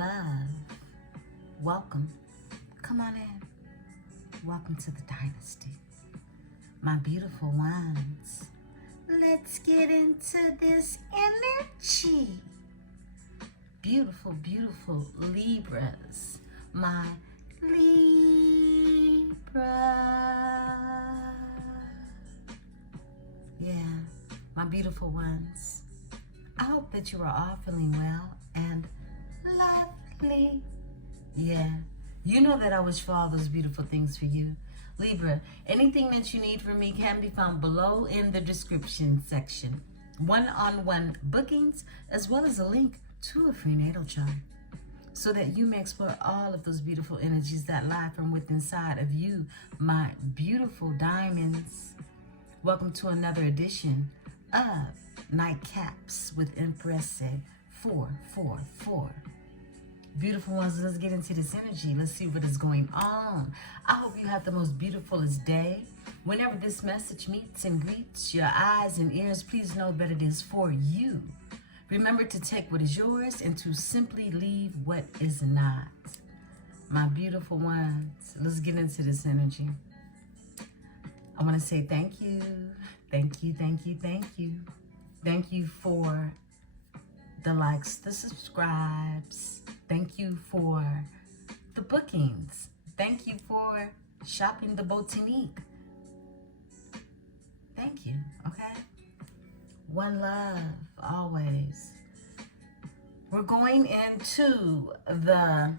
love. Welcome. Come on in. Welcome to the dynasty. My beautiful ones. Let's get into this energy. Beautiful, beautiful Libras. My Libra. Yeah, my beautiful ones. I hope that you are all feeling well and lovely. Yeah, you know that I wish for all those beautiful things for you. Libra, anything that you need from me can be found below in the description section. One-on-one bookings, as well as a link to a free natal chart, so that you may explore all of those beautiful energies that lie from within inside of you, my beautiful diamonds. Welcome to another edition of Nightcaps with Emperesse 444. Beautiful ones, let's get into this energy. Let's see what is going on. I hope you have the most beautifulest day. Whenever this message meets and greets your eyes and ears, please know that it is for you. Remember to take what is yours and to simply leave what is not. My beautiful ones, let's get into this energy. I want to say thank you. Thank you, thank you, thank you. Thank you for the likes, the subscribes. Thank you for the bookings. Thank you for shopping the boutique. Thank you, okay? One love, always. We're going into the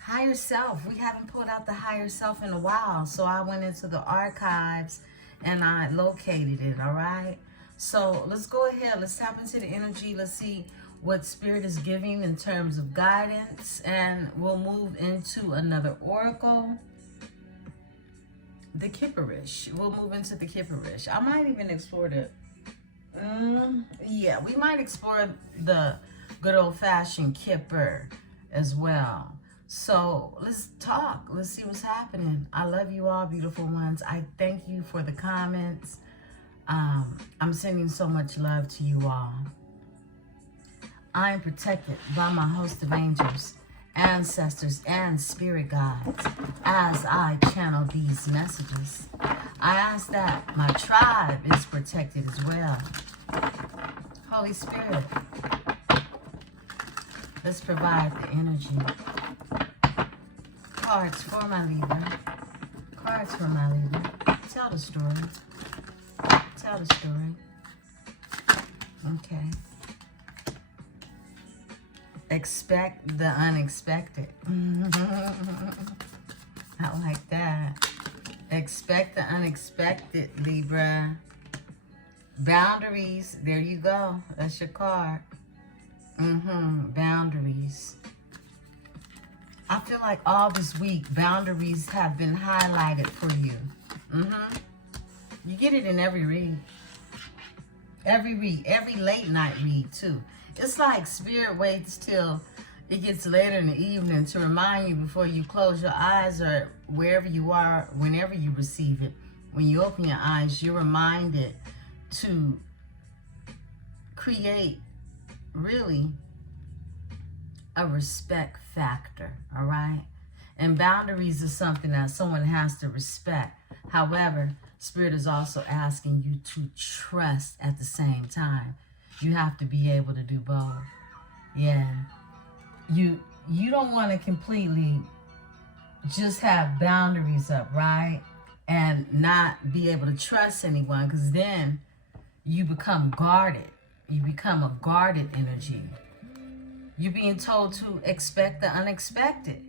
higher self. We haven't pulled out the higher self in a while, so I went into the archives and I located it, all right? So let's go ahead. Let's tap into the energy. Let's see what Spirit is giving in terms of guidance, and we'll move into another oracle. The Kipperish. We'll move into the Kipperish. I might even explore the... yeah, we might explore the good old-fashioned Kipper as well. So let's talk. Let's see what's happening. I love you all, beautiful ones. I thank you for the comments. I'm sending so much love to you all. I am protected by my host of angels, ancestors, and spirit guides as I channel these messages. I ask that my tribe is protected as well. Holy Spirit, let's provide the energy. Cards for my Libra. Cards for my Libra. Tell the story. Tell the story. Okay. Expect the unexpected. I like that. Expect the unexpected, Libra. Boundaries. There you go. That's your card. Boundaries. I feel like all this week, boundaries have been highlighted for you. You get it in every read. Every read. Every late night read, too. It's like Spirit waits till it gets later in the evening to remind you before you close your eyes, or wherever you are, whenever you receive it. When you open your eyes, you're reminded to create, really, a respect factor, all right? And boundaries is something that someone has to respect. However, Spirit is also asking you to trust at the same time. You have to be able to do both. Yeah. You don't want to completely just have boundaries up, right? And not be able to trust anyone, because then you become guarded. You become a guarded energy. You're being told to expect the unexpected.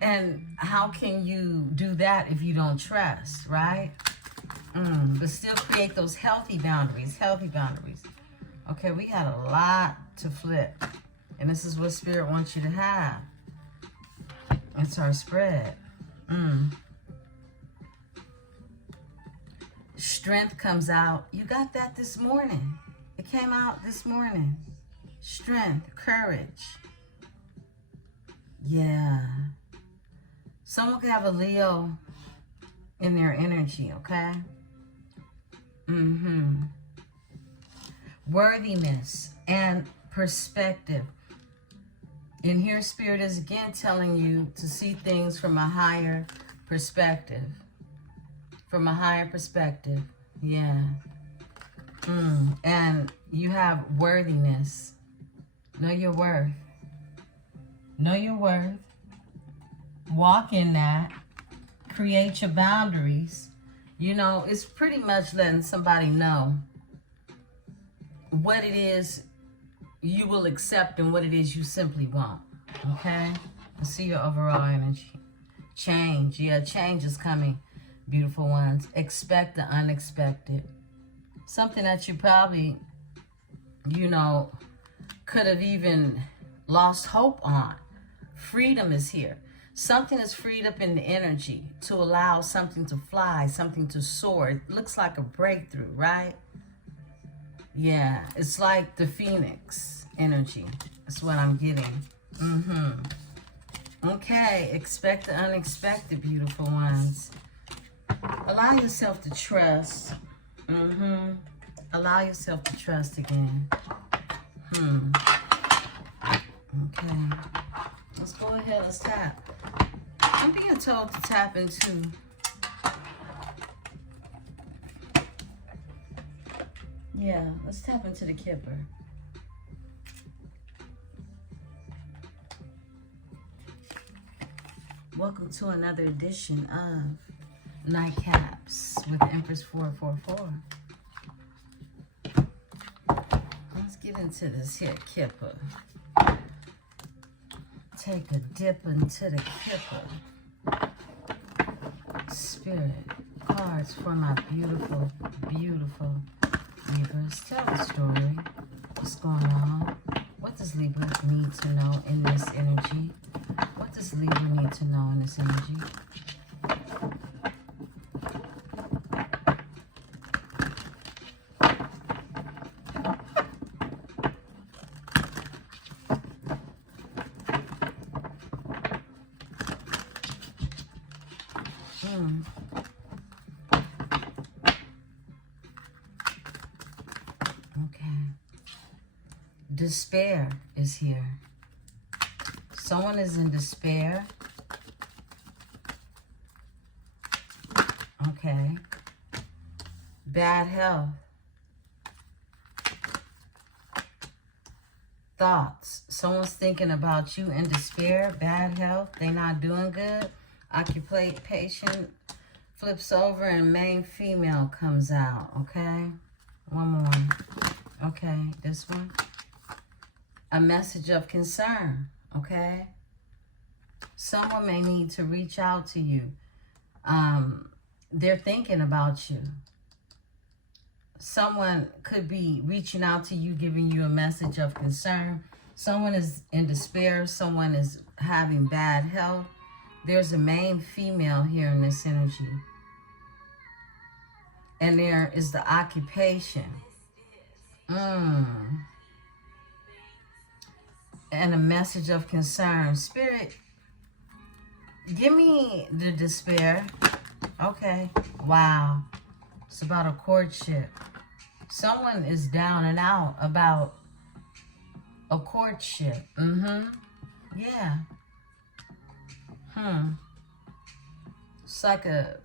And how can you do that if you don't trust, right? But still create those healthy boundaries, Okay, we had a lot to flip. And this is what Spirit wants you to have. It's our spread. Strength comes out. You got that this morning. It came out this morning. Strength, courage. Yeah. Someone could have a Leo in their energy, okay? Worthiness and perspective And here Spirit is again telling you to see things from a higher perspective. From a higher perspective. Yeah. And you have worthiness. Know your worth. Know your worth. Walk in that. Create your boundaries. You know, it's pretty much letting somebody know what it is you will accept and what it is you simply want. Okay? I see your overall energy. Change. Yeah, change is coming, beautiful ones. Expect the unexpected. Something that you probably, you know, could have even lost hope on. Freedom is here. Something is freed up in the energy to allow something to fly, something to soar. It looks like a breakthrough, right? Yeah, it's like the phoenix energy. That's what I'm getting. Okay, expect the unexpected, beautiful ones. Allow yourself to trust. Allow yourself to trust again. Okay. Let's go ahead, let's tap. I'm being told to tap into let's tap into the Kipper. Welcome to another edition of Nightcaps with Empress 444. Let's get into this here Kipper. Take a dip into the Kipper. Spirit, cards for my beautiful, beautiful Libras. Tell the story. What's going on? What does Libra need to know in this energy? What does Libra need to know in this energy? Despair is here. Someone is in despair. Okay. Bad health. Thoughts. Someone's thinking about you in despair. Bad health. They're not doing good. Occupation flips over and main female comes out. Okay. One more. Okay. This one. A message of concern, okay? Someone may need to reach out to you. They're thinking about you. Someone could be reaching out to you, giving you a message of concern. Someone is in despair. Someone is having bad health. There's a main female here in this energy. And there is the occupation. And a message of concern. Spirit, give me the despair. Okay. Wow. It's about a courtship. Someone is down and out about a courtship. Yeah. It's like a...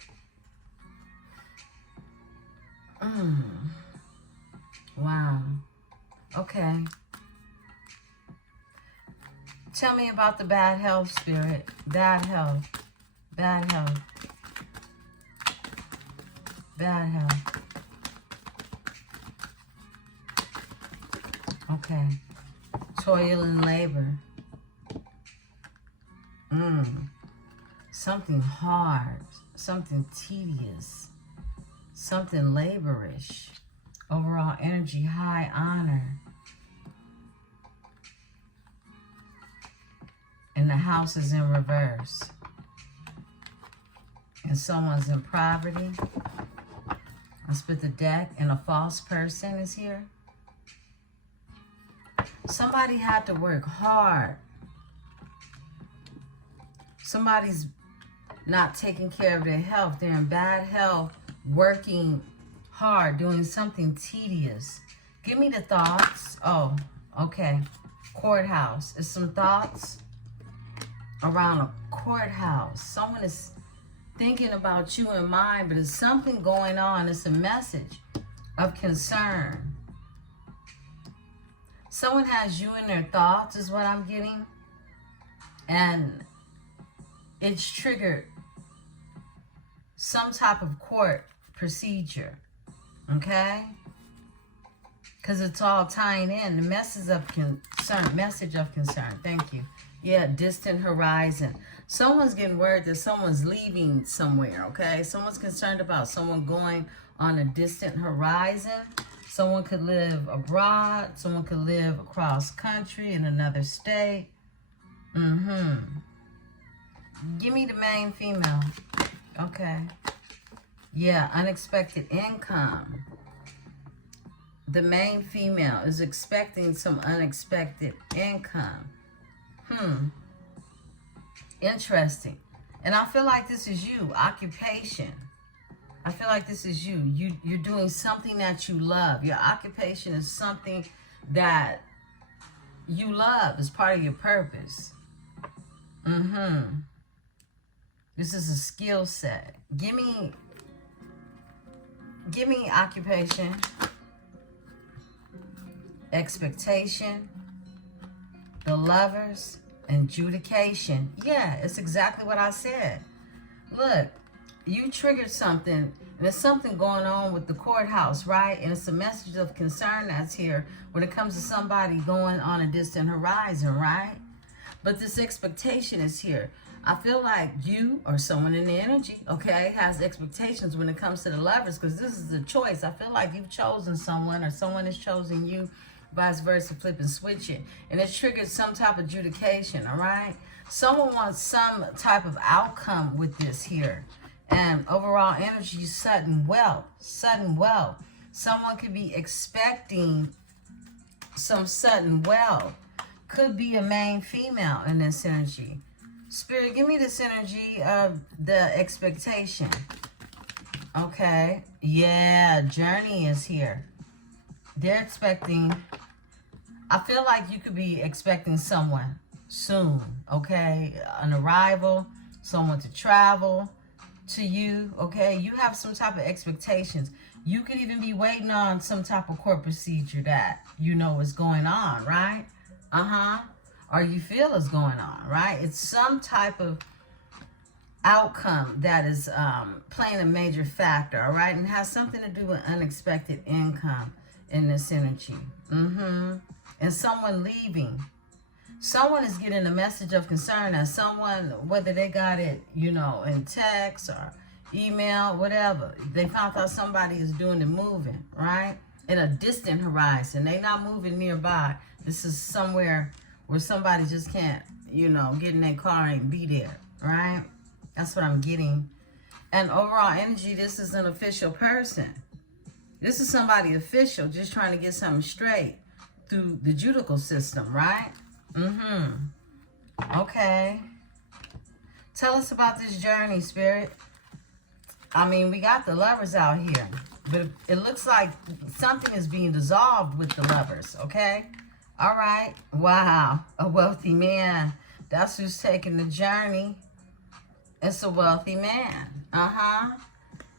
Wow. Okay. Tell me about the bad health, Spirit. Bad health. Bad health. Bad health. Okay. Toil and labor. Something hard. Something tedious. Something laborish. Overall energy, high honor. And the house is in reverse. And someone's in poverty. I split the deck and a false person is here. Somebody had to work hard. Somebody's not taking care of their health. They're in bad health, working hard, doing something tedious. Give me the thoughts. Oh, okay. Courthouse. There's some thoughts around a courthouse. Someone is thinking about you in mind, but there's something going on. It's a message of concern. Someone has you in their thoughts is what I'm getting. And it's triggered some type of court procedure. Okay? Because it's all tying in. The message of concern. Thank you. Yeah, distant horizon. Someone's getting word that someone's leaving somewhere, okay? Someone's concerned about someone going on a distant horizon. Someone could live abroad. Someone could live across country in another state. Give me the main female. Okay. Yeah, unexpected income. The main female is expecting some unexpected income. Interesting. And I feel like this is you. Occupation. I feel like this is you. You're doing something that you love. Your occupation is something that you love. It's part of your purpose. This is a skill set. Give me occupation. Expectation. The Lovers. Adjudication. Yeah, it's exactly what I said. Look, you triggered something, and there's something going on with the courthouse, right? And it's a message of concern that's here when it comes to somebody going on a distant horizon, right? But this expectation is here. I feel like you or someone in the energy, okay, has expectations when it comes to the Lovers, because this is a choice. I feel like you've chosen someone or someone has chosen you. Vice versa, flip and switch it. And it triggers some type of adjudication, all right? Someone wants some type of outcome with this here. And overall energy, sudden wealth. Sudden wealth. Someone could be expecting some sudden wealth. Could be a main female in this energy. Spirit, give me this energy of the expectation. Okay. Yeah, journey is here. They're expecting, I feel like you could be expecting someone soon, okay? An arrival, someone to travel to you, okay? You have some type of expectations. You could even be waiting on some type of court procedure that you know is going on, right? Or you feel is going on, right? It's some type of outcome that is playing a major factor, all right? And has something to do with unexpected income in this energy. And someone leaving. Someone is getting a message of concern that someone, whether they got it, you know, in text or email, whatever, they found out somebody is doing the moving, right? In a distant horizon. They're not moving nearby. This is somewhere where somebody just can't, you know, get in their car and be there, right? That's what I'm getting. And overall energy, this is an official person. This is somebody official just trying to get something straight through the judicial system, right? Okay. Tell us about this journey, Spirit. I mean, we got the Lovers out here, but it looks like something is being dissolved with the Lovers, okay? All right. Wow. A wealthy man. That's who's taking the journey. It's a wealthy man.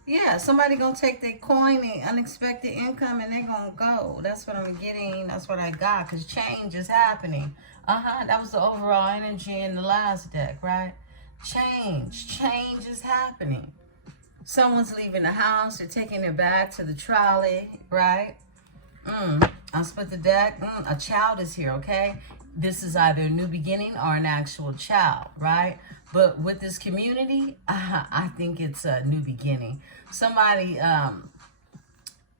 Yeah, somebody gonna take their coin and unexpected income and they're gonna go. That's what I'm getting. That's what I got. Because change is happening. That was the overall energy in the last deck, right? Change. Change is happening. Someone's leaving the house. They're taking their bag to the trolley, right? I split the deck. A child is here, okay? This is either a new beginning or an actual child, right? But with this community, I think it's a new beginning. Somebody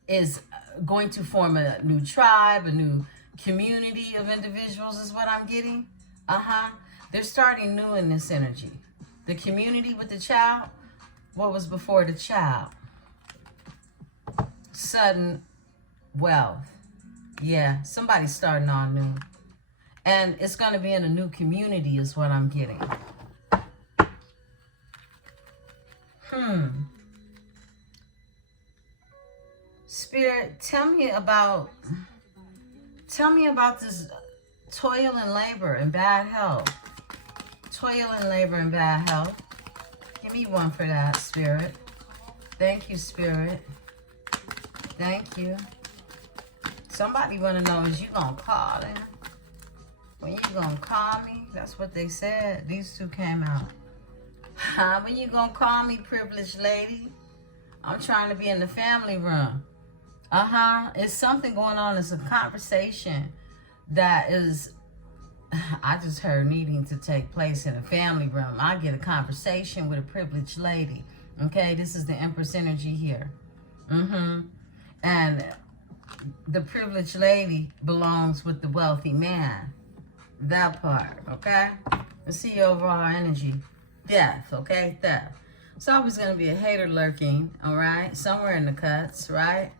is going to form a new tribe, a new community of individuals is what I'm getting. They're starting new in this energy. The community with the child, what was before the child? Sudden wealth. Yeah, somebody's starting on new. And it's going to be in a new community is what I'm getting. Spirit, tell me about this Toil and labor and bad health. Toil and labor and bad health. Give me one for that, Spirit. Thank you, Spirit. Thank you. Somebody want to know, is you going to call them? When you going to call me? That's what they said. These two came out. When you going to call me, privileged lady? I'm trying to be in the family room. It's something going on. It's a conversation that is, I just heard, needing to take place in a family room. I get a conversation with a privileged lady. Okay, this is the Empress energy here. And the privileged lady belongs with the wealthy man. That part, okay? Let's see your overall energy. Death, okay? Theft. It's always going to be a hater lurking, all right? Somewhere in the cuts, right?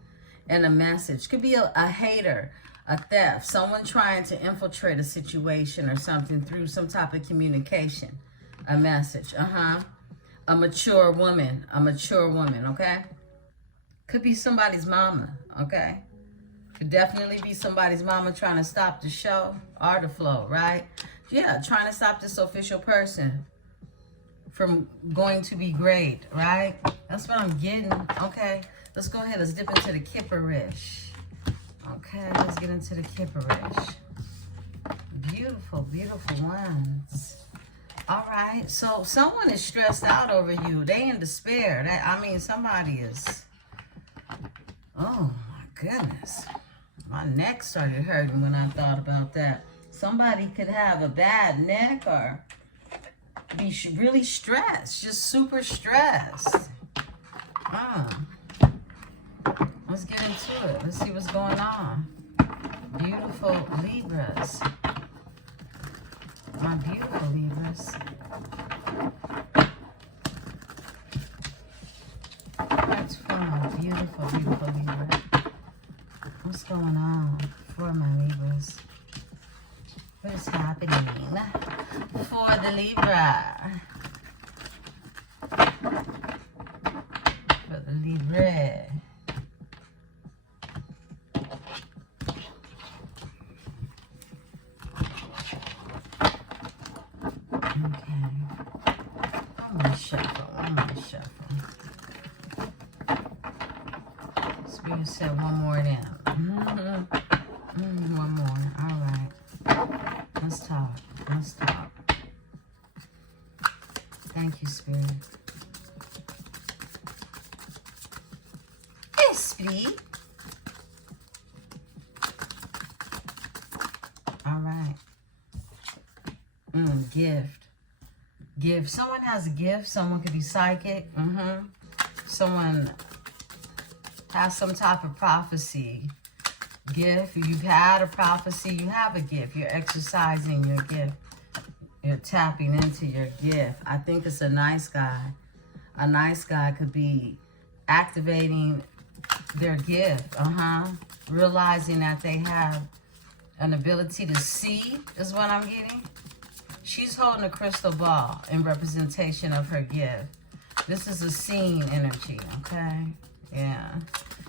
And a message. Could be a hater, a theft, someone trying to infiltrate a situation or something through some type of communication. A message, A mature woman, okay? Could be somebody's mama, okay? Could definitely be somebody's mama trying to stop the show or the flow, right? Yeah, trying to stop this official person from going to be great, right? That's what I'm getting, okay? Let's go ahead, let's dip into the Kipperish. Okay, let's get into the Kipperish. Beautiful, beautiful ones. All right, so someone is stressed out over you. They in despair. Somebody is, oh my goodness. My neck started hurting when I thought about that. Somebody could have a bad neck or be really stressed, just super stressed. Let's get into it. Let's see what's going on. Beautiful Libras. My beautiful Libras. That's for my beautiful, beautiful Libra. What's going on for my Libras? What is happening for the Libra? For the Libra. Spirit said one more of them. One more. All right. Let's talk. Let's talk. Thank you, Spirit. Esprit. All right. Gift. Gift. Someone has a gift. Someone could be psychic. Someone has some type of prophecy. Gift. You've had a prophecy. You have a gift. You're exercising your gift. You're tapping into your gift. I think it's a nice guy. A nice guy could be activating their gift. Realizing that they have an ability to see is what I'm getting. She's holding a crystal ball in representation of her gift. This is a scene energy, okay? Yeah.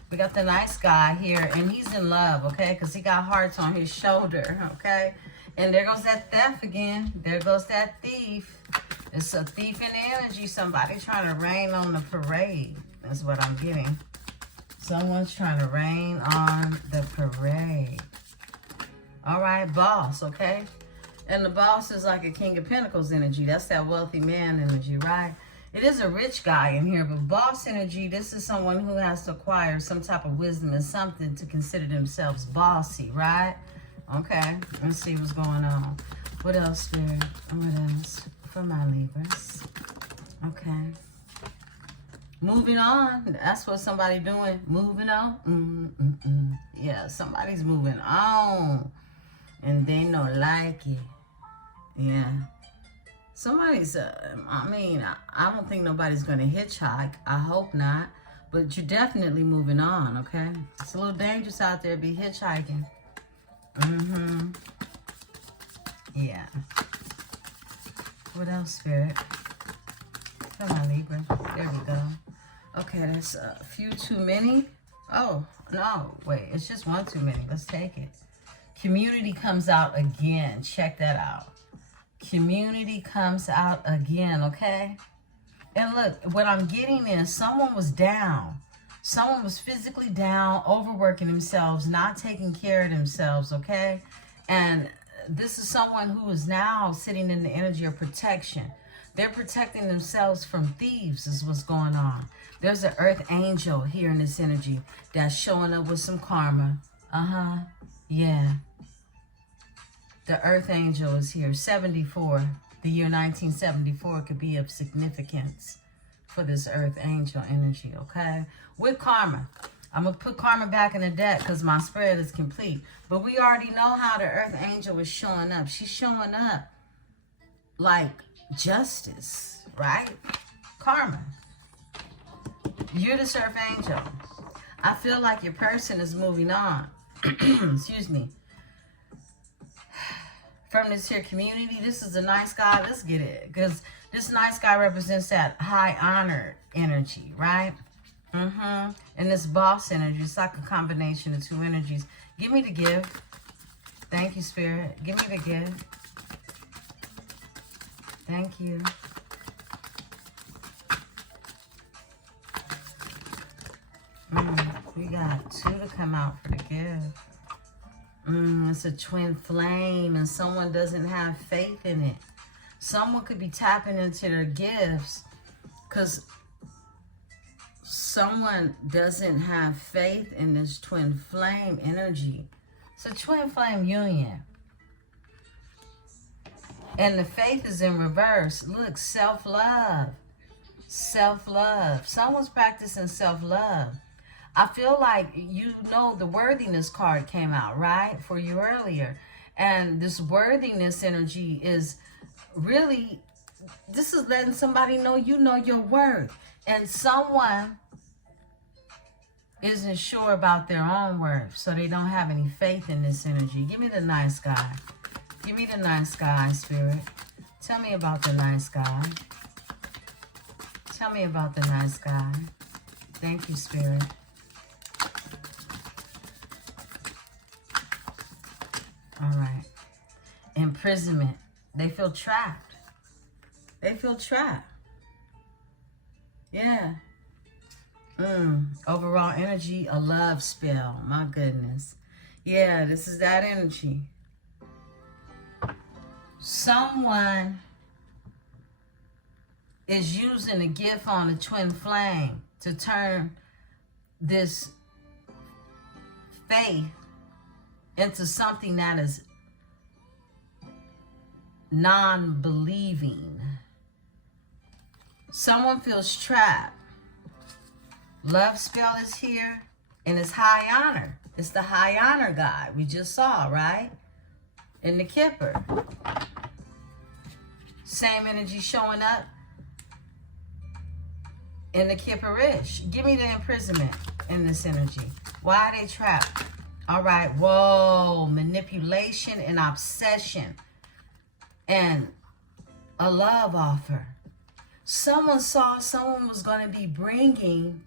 We got the nice guy here, and he's in love, okay? Because he got hearts on his shoulder, okay? And there goes that theft again. There goes that thief. It's a thief in energy. Somebody trying to rain on the parade. That's what I'm getting. Someone's trying to rain on the parade. All right, boss, okay? And the boss is like a King of Pentacles energy. That's that wealthy man energy, right? It is a rich guy in here, but boss energy, this is someone who has to acquire some type of wisdom and something to consider themselves bossy, right? Okay, let's see what's going on. What else, Spirit? What else for my Libras? Okay. Moving on. That's what somebody doing. Moving on. Yeah, somebody's moving on. And they don't like it. Yeah. Somebody's, I don't think nobody's going to hitchhike. I hope not. But you're definitely moving on, okay? It's a little dangerous out there to be hitchhiking. Yeah. What else, Spirit? Come on, Libra. There we go. Okay, that's a few too many. Oh, no. Wait, it's just one too many. Let's take it. Community comes out again. Check that out. Community comes out again, okay? And look, what I'm getting is someone was down. Someone was physically down, overworking themselves, not taking care of themselves, okay? And this is someone who is now sitting in the energy of protection. They're protecting themselves from thieves is what's going on. There's an earth angel here in this energy that's showing up with some karma. Yeah. The earth angel is here. 74. The year 1974 could be of significance for this earth angel energy, okay? With karma. I'm going to put karma back in the deck because my spread is complete. But we already know how the earth angel is showing up. She's showing up like justice, right? Karma. You're this earth angel. I feel like your person is moving on. Excuse me. From this here community, this is a nice guy. Let's get it. Because this nice guy represents that high honor energy, right? And this boss energy, it's like a combination of two energies. Give me the gift. Thank you, Spirit. Give me the gift. Thank you. We got 2 to come out for the gift. It's a twin flame and someone doesn't have faith in it. Someone could be tapping into their gifts because someone doesn't have faith in this twin flame energy. It's a twin flame union. And the faith is in reverse. Look, self-love. Self-love. Someone's practicing self-love. I feel like, you know, the worthiness card came out, right? For you earlier. And this worthiness energy is really, this is letting somebody know you know your worth. And someone isn't sure about their own worth, so they don't have any faith in this energy. Give me the nice guy. Give me the nice guy, Spirit. Tell me about the nice guy. Tell me about the nice guy. Thank you, Spirit. All right. Imprisonment. They feel trapped. They feel trapped. Yeah. Overall energy, a love spell. My goodness. Yeah, this is that energy. Someone is using a gift on a twin flame to turn this faith into something that is non-believing. Someone feels trapped. Love spell is here, and it's high honor. It's the high honor guy we just saw, right? In the Kipper. Same energy showing up in the Kipperish. Give me the imprisonment in this energy. Why are they trapped? All right, whoa, manipulation and obsession and a love offer. Someone saw someone was going to be bringing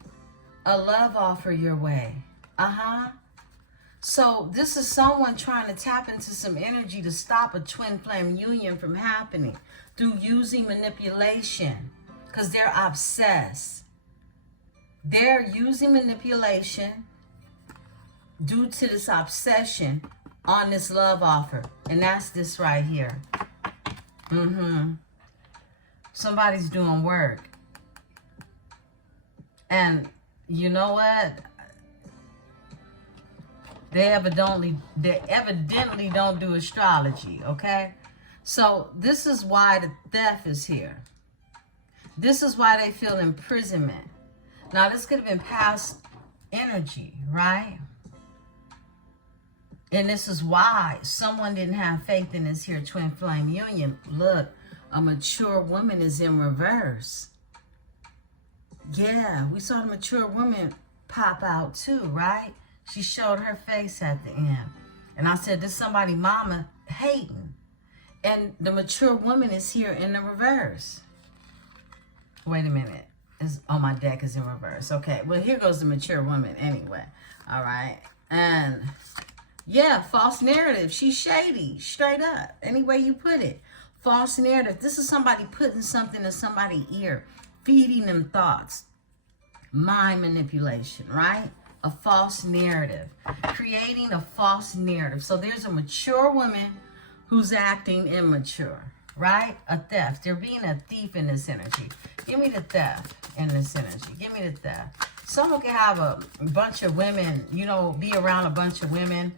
a love offer your way. So this is someone trying to tap into some energy to stop a twin flame union from happening through using manipulation because they're obsessed. They're using manipulation due to this obsession on this love offer. And that's this right here. Somebody's doing work. And you know what? They evidently don't do astrology, okay? So this is why the theft is here. This is why they feel imprisonment. Now, this could have been past energy, right? And this is why someone didn't have faith in this here twin flame union. Look, a mature woman is in reverse. Yeah, we saw the mature woman pop out too, right? She showed her face at the end. And I said, this somebody mama hating. And the mature woman is here in the reverse. Wait a minute. My deck is in reverse. Okay, well, here goes the mature woman anyway. All right. And Yeah, false narrative. She's shady, straight up. Any way you put it. False narrative. This is somebody putting something in somebody's ear, feeding them thoughts. Mind manipulation, right? A false narrative. Creating a false narrative. So there's a mature woman who's acting immature, right? A theft. They're being a thief in this energy. Give me the theft in this energy. Give me the theft. Someone can have a bunch of women, you know, be around a bunch of women.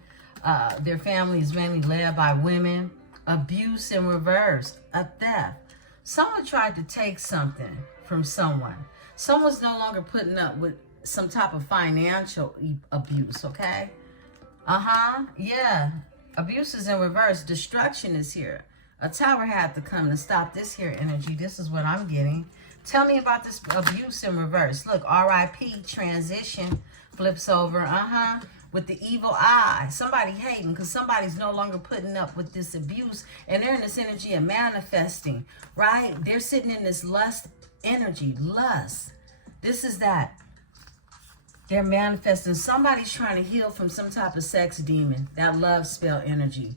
Their family is mainly led by women. Abuse in reverse. A theft. Someone tried to take something from someone. Someone's no longer putting up with some type of financial abuse, okay? Yeah. Abuse is in reverse. Destruction is here. A tower had to come to stop this here energy. This is what I'm getting. Tell me about this abuse in reverse. Look, RIP, transition, flips over, with the evil eye. Somebody hating because somebody's no longer putting up with this abuse. And they're in this energy of manifesting, right? They're sitting in this lust energy, lust. This is that. They're manifesting. Somebody's trying to heal from some type of sex demon. That love spell energy.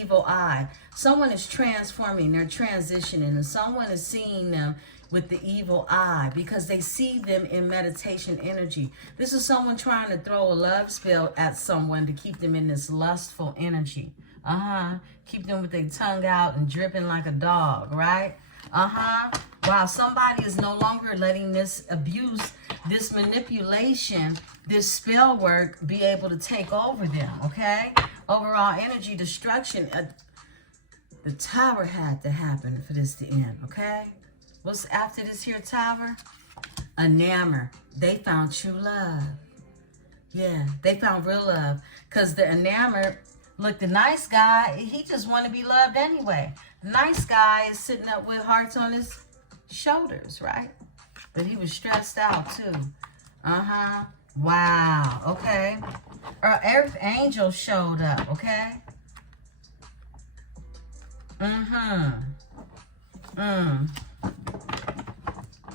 Evil eye. Someone is transforming. They're transitioning. And someone is seeing them with the evil eye because they see them in meditation energy. This is someone trying to throw a love spell at someone to keep them in this lustful energy. Keep them with their tongue out and dripping like a dog, right? While somebody is no longer letting this abuse, this manipulation, this spell work be able to take over them, okay? Overall energy destruction. The tower had to happen for this to end, okay? What's after this here tower? Enamored. They found true love. Yeah, they found real love. Because the enamored, look, the nice guy, he just want to be loved anyway. The nice guy is sitting up with hearts on his shoulders, right? But he was stressed out too. Wow, okay. Earth angel showed up, okay?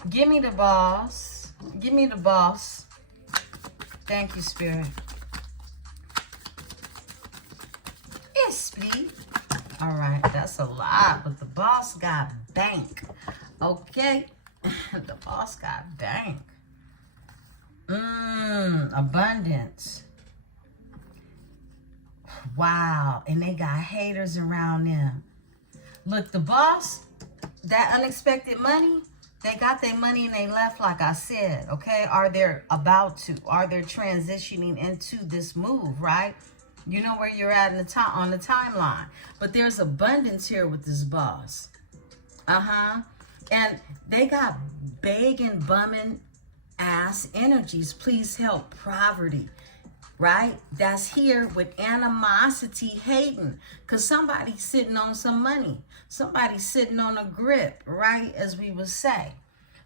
Give me the boss. Give me the boss. Thank you, Spirit. Yes, please. All right, that's a lot, but the boss got bank. Okay, the boss got bank. Abundance. Wow, and they got haters around them. Look, the boss, that unexpected money, they got their money and they left, like I said, okay? Are they about to? Are they transitioning into this move, right? You know where you're at in the on the timeline. But there's abundance here with this boss. And they got begging, bumming ass energies. Please help poverty, right? That's here with animosity, hating. Because somebody's sitting on some money. Somebody's sitting on a grip, right? As we would say.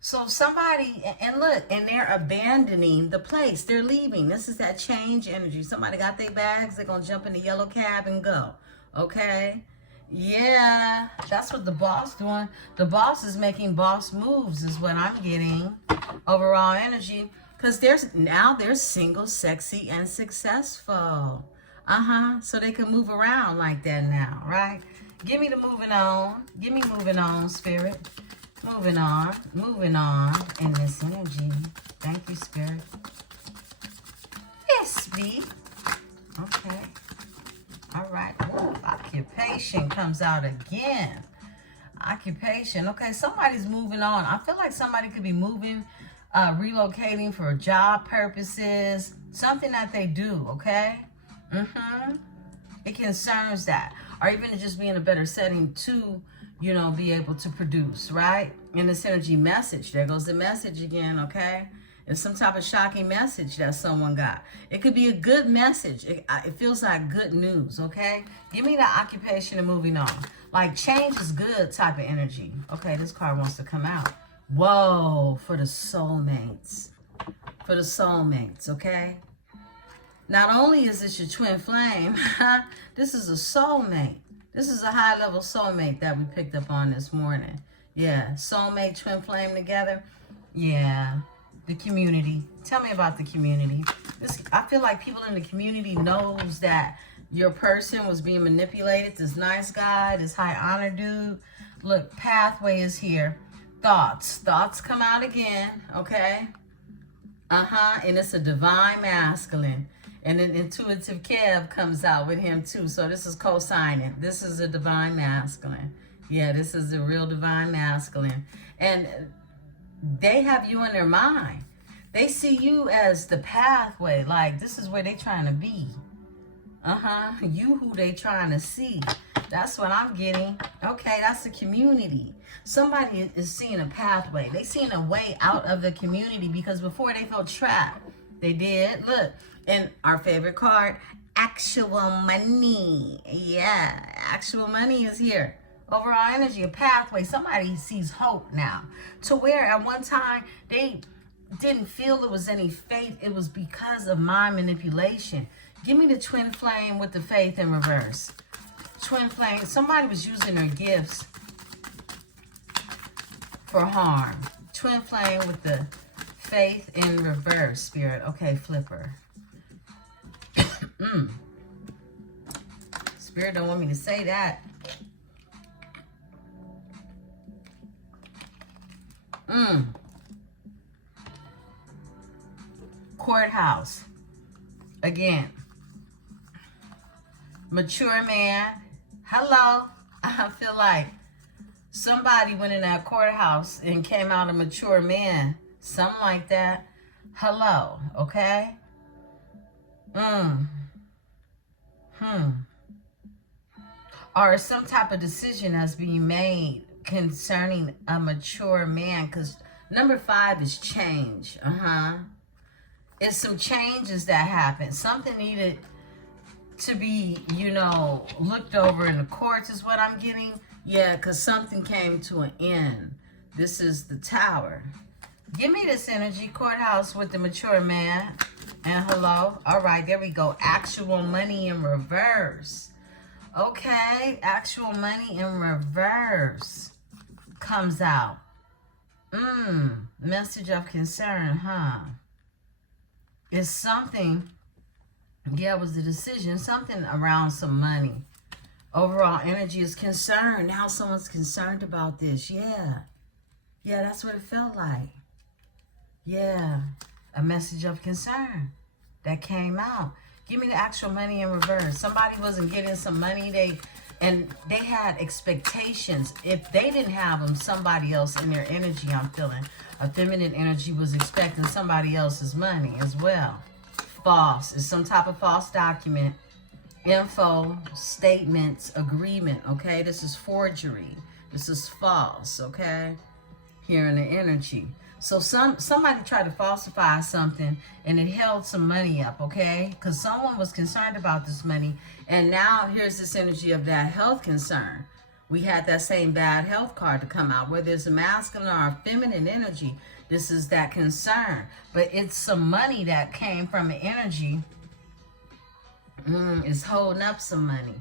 So somebody, and look, and they're abandoning the place. They're leaving. This is that change energy. Somebody got their bags. They're going to jump in the yellow cab and go. Okay? Yeah, that's what the boss doing. The boss is making boss moves is what I'm getting. Overall energy. Because now they're single, sexy, and successful. So they can move around like that now, right? Give me the moving on. Give me moving on, Spirit. Moving on in this energy. Thank you, Spirit. Yes, B. Okay. All right. Ooh, occupation comes out again. Occupation. Okay, somebody's moving on. I feel like somebody could be moving, relocating for job purposes. Something that they do, okay? It concerns that. Or even just be in a better setting to, you know, be able to produce, right? In this energy message. There goes the message again, okay? It's some type of shocking message that someone got. It could be a good message. It feels like good news, okay? Give me the occupation and moving on. Like change is good type of energy. Okay, this card wants to come out. Whoa, for the soulmates. For the soulmates, okay? Not only is this your twin flame, this is a soulmate. This is a high-level soulmate that we picked up on this morning. Yeah, soulmate, twin flame together. Yeah, The community. Tell me about the community. I feel like people in the community knows that your person was being manipulated. This nice guy, this high honor dude. Look, pathway is here. Thoughts. Thoughts come out again, okay? And it's a divine masculine. And an intuitive Kev comes out with him too. So this is co-signing. This is a divine masculine. Yeah, this is a real divine masculine. And they have you in their mind. They see you as the pathway. Like, this is where they trying to be. You who they trying to see. That's what I'm getting. Okay, that's the community. Somebody is seeing a pathway. They seeing a way out of the community because before they felt trapped. They did. Look, and our favorite card, actual money. Yeah, actual money is here. Overall energy, a pathway. Somebody sees hope now. To where at one time they didn't feel there was any faith. It was because of mind manipulation. Give me the twin flame with the faith in reverse. Twin flame. Somebody was using their gifts for harm. Twin flame with the faith in reverse, spirit. Okay, flipper. Spirit don't want me to say that. Courthouse. Again. Mature man. Hello. I feel like somebody went in that courthouse and came out a mature man. Something like that. Hello. Okay? Or some type of decision that's being made concerning a mature man. Because number 5 is change. It's some changes that happen. Something needed to be, looked over in the courts is what I'm getting. Yeah, because something came to an end. This is the Tower. Give me this energy. Courthouse with the mature man. And hello. All right, there we go. Actual money in reverse. Okay, actual money in reverse comes out. Message of concern, It's something, yeah, it was the decision, something around some money. Overall energy is concerned. Now someone's concerned about this. Yeah, that's what it felt like. Yeah, a message of concern that came out. Give me the actual money in reverse. Somebody wasn't getting some money. They had expectations. If they didn't have them, somebody else in their energy, I'm feeling, a feminine energy was expecting somebody else's money as well. False. It's some type of false document. Info, statements, agreement, okay? This is forgery. This is false, okay? Here in the energy. So somebody tried to falsify something and it held some money up, okay? Because someone was concerned about this money. And now here's this energy of that health concern. We had that same bad health card to come out. Whether it's a masculine or a feminine energy, this is that concern. But it's some money that came from an energy. Is holding up some money.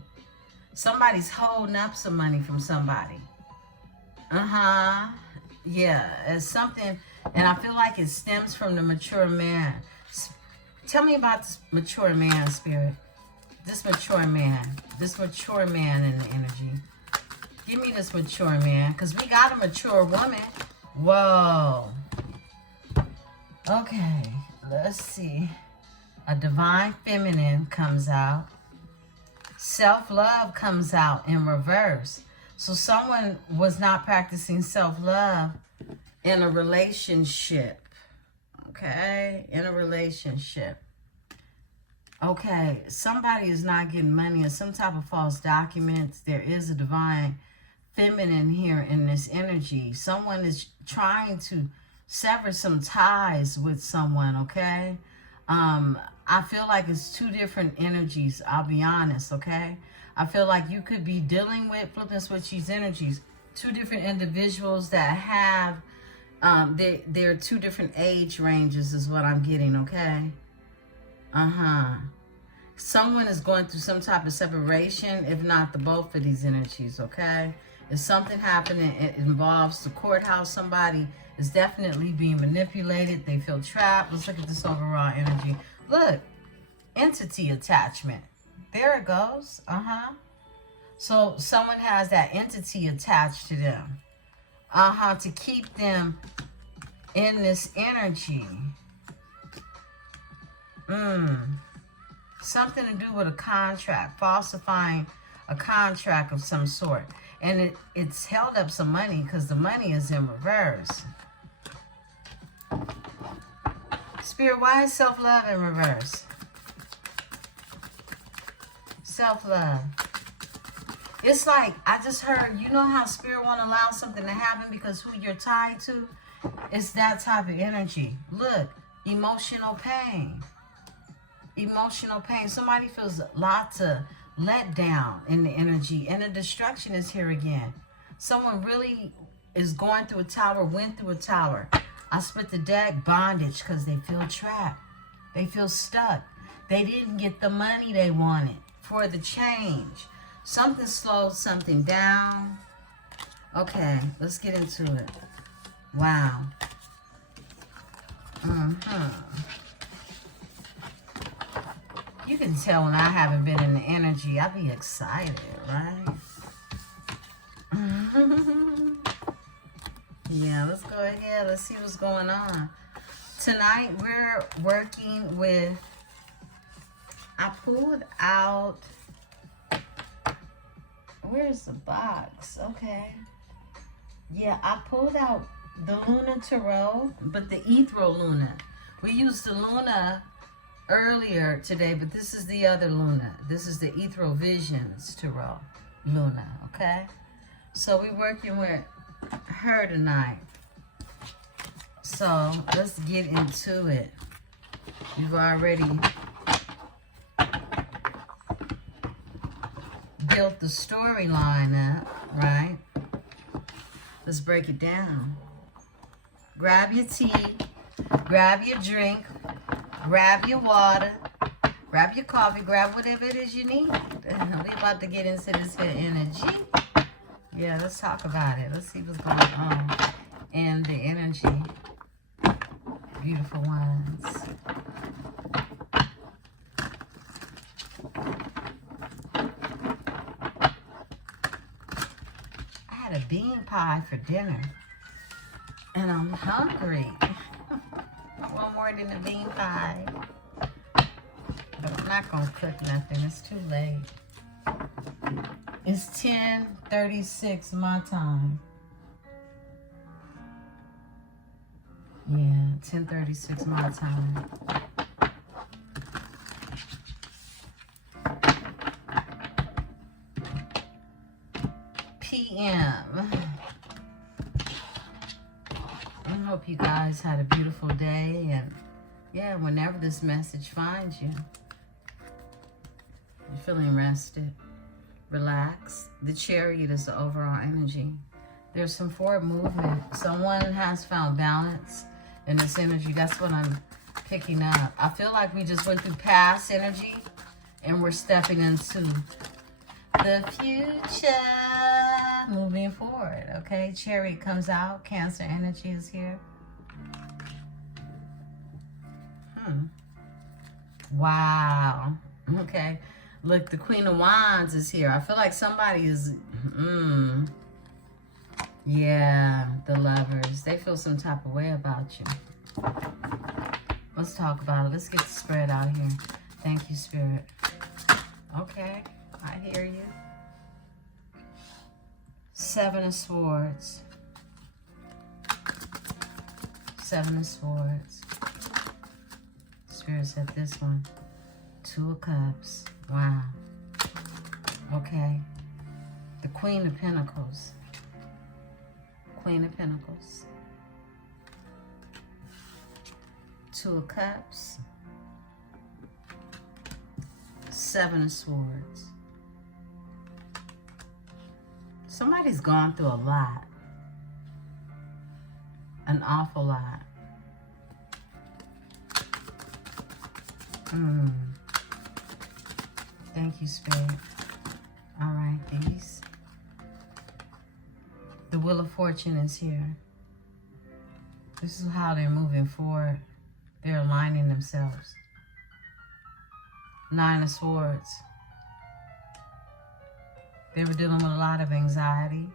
Somebody's holding up some money from somebody. Yeah, it's something, and I feel like it stems from the mature man. Tell me about this mature man, spirit. This mature man in the energy. Give me this mature man, because we got a mature woman. Whoa. Okay, let's see. A divine feminine comes out. Self-love comes out in reverse. So someone was not practicing self-love in a relationship. Okay? In a relationship. Okay. Somebody is not getting money or some type of false documents. There is a divine feminine here in this energy. Someone is trying to sever some ties with someone, okay? I feel like it's two different energies, I'll be honest, okay? I feel like you could be dealing with, flipping switches energies, two different individuals that have, they're two different age ranges is what I'm getting, okay? Someone is going through some type of separation, if not the both of these energies, okay? If something happening, it involves the courthouse, somebody is definitely being manipulated. They feel trapped. Let's look at this overall energy. Look, entity attachment. There it goes. So someone has that entity attached to them. To keep them in this energy. Something to do with a contract, falsifying a contract of some sort. And it's held up some money because the money is in reverse. Spirit, why is self-love in reverse? Self-love. It's like, I just heard, you know how Spirit won't allow something to happen because who you're tied to? It's that type of energy. Look, emotional pain. Emotional pain. Somebody feels lots of letdown in the energy. And the destruction is here again. Someone really is going through a tower, went through a tower. I split the deck, bondage, because they feel trapped. They feel stuck. They didn't get the money they wanted for the change. Something slowed something down. Okay, let's get into it. Wow. You can tell when I haven't been in the energy, I be excited, right? Yeah, let's go ahead. Let's see what's going on. Tonight, we're working with, I pulled out, where's the box? Okay. Yeah, I pulled out the Luna Tarot, but the Ethereal Luna. We used the Luna earlier today, but this is the other Luna. This is the Ethereal Visions Tarot Luna, okay? So we're working with her tonight. So let's get into it. We've already built the storyline up, right? Let's break it down. Grab your tea, grab your drink, grab your water, grab your coffee, grab whatever it is you need. We're about to get into this here energy. Yeah, let's talk about it. Let's see what's going on in the energy. Beautiful ones. I had a bean pie for dinner, and I'm hungry. I want more than a bean pie. But I'm not going to cook nothing. It's too late. It's 10:36 my time. Yeah, 10:36 my time. PM. I hope you guys had a beautiful day, and yeah, whenever this message finds you, you're feeling rested, relaxed. The Chariot is the overall energy. There's some forward movement. Someone has found balance in this energy. That's what I'm picking up. I feel like we just went through past energy and we're stepping into the future, moving forward, okay? Chariot comes out. Cancer energy is here. Wow. Okay. Look, the Queen of Wands is here. I feel like somebody is, yeah, the Lovers. They feel some type of way about you. Let's talk about it. Let's get the spread out here. Thank you, Spirit. Okay, I hear you. Seven of Swords. Seven of Swords. Spirit said this one. Two of Cups. Wow. Okay. The Queen of Pentacles. Queen of Pentacles. Two of Cups. Seven of Swords. Somebody's gone through a lot. An awful lot. Thank you, Spirit. All right, these. The Wheel of Fortune is here. This is how they're moving forward. They're aligning themselves. Nine of Swords. They were dealing with a lot of anxiety.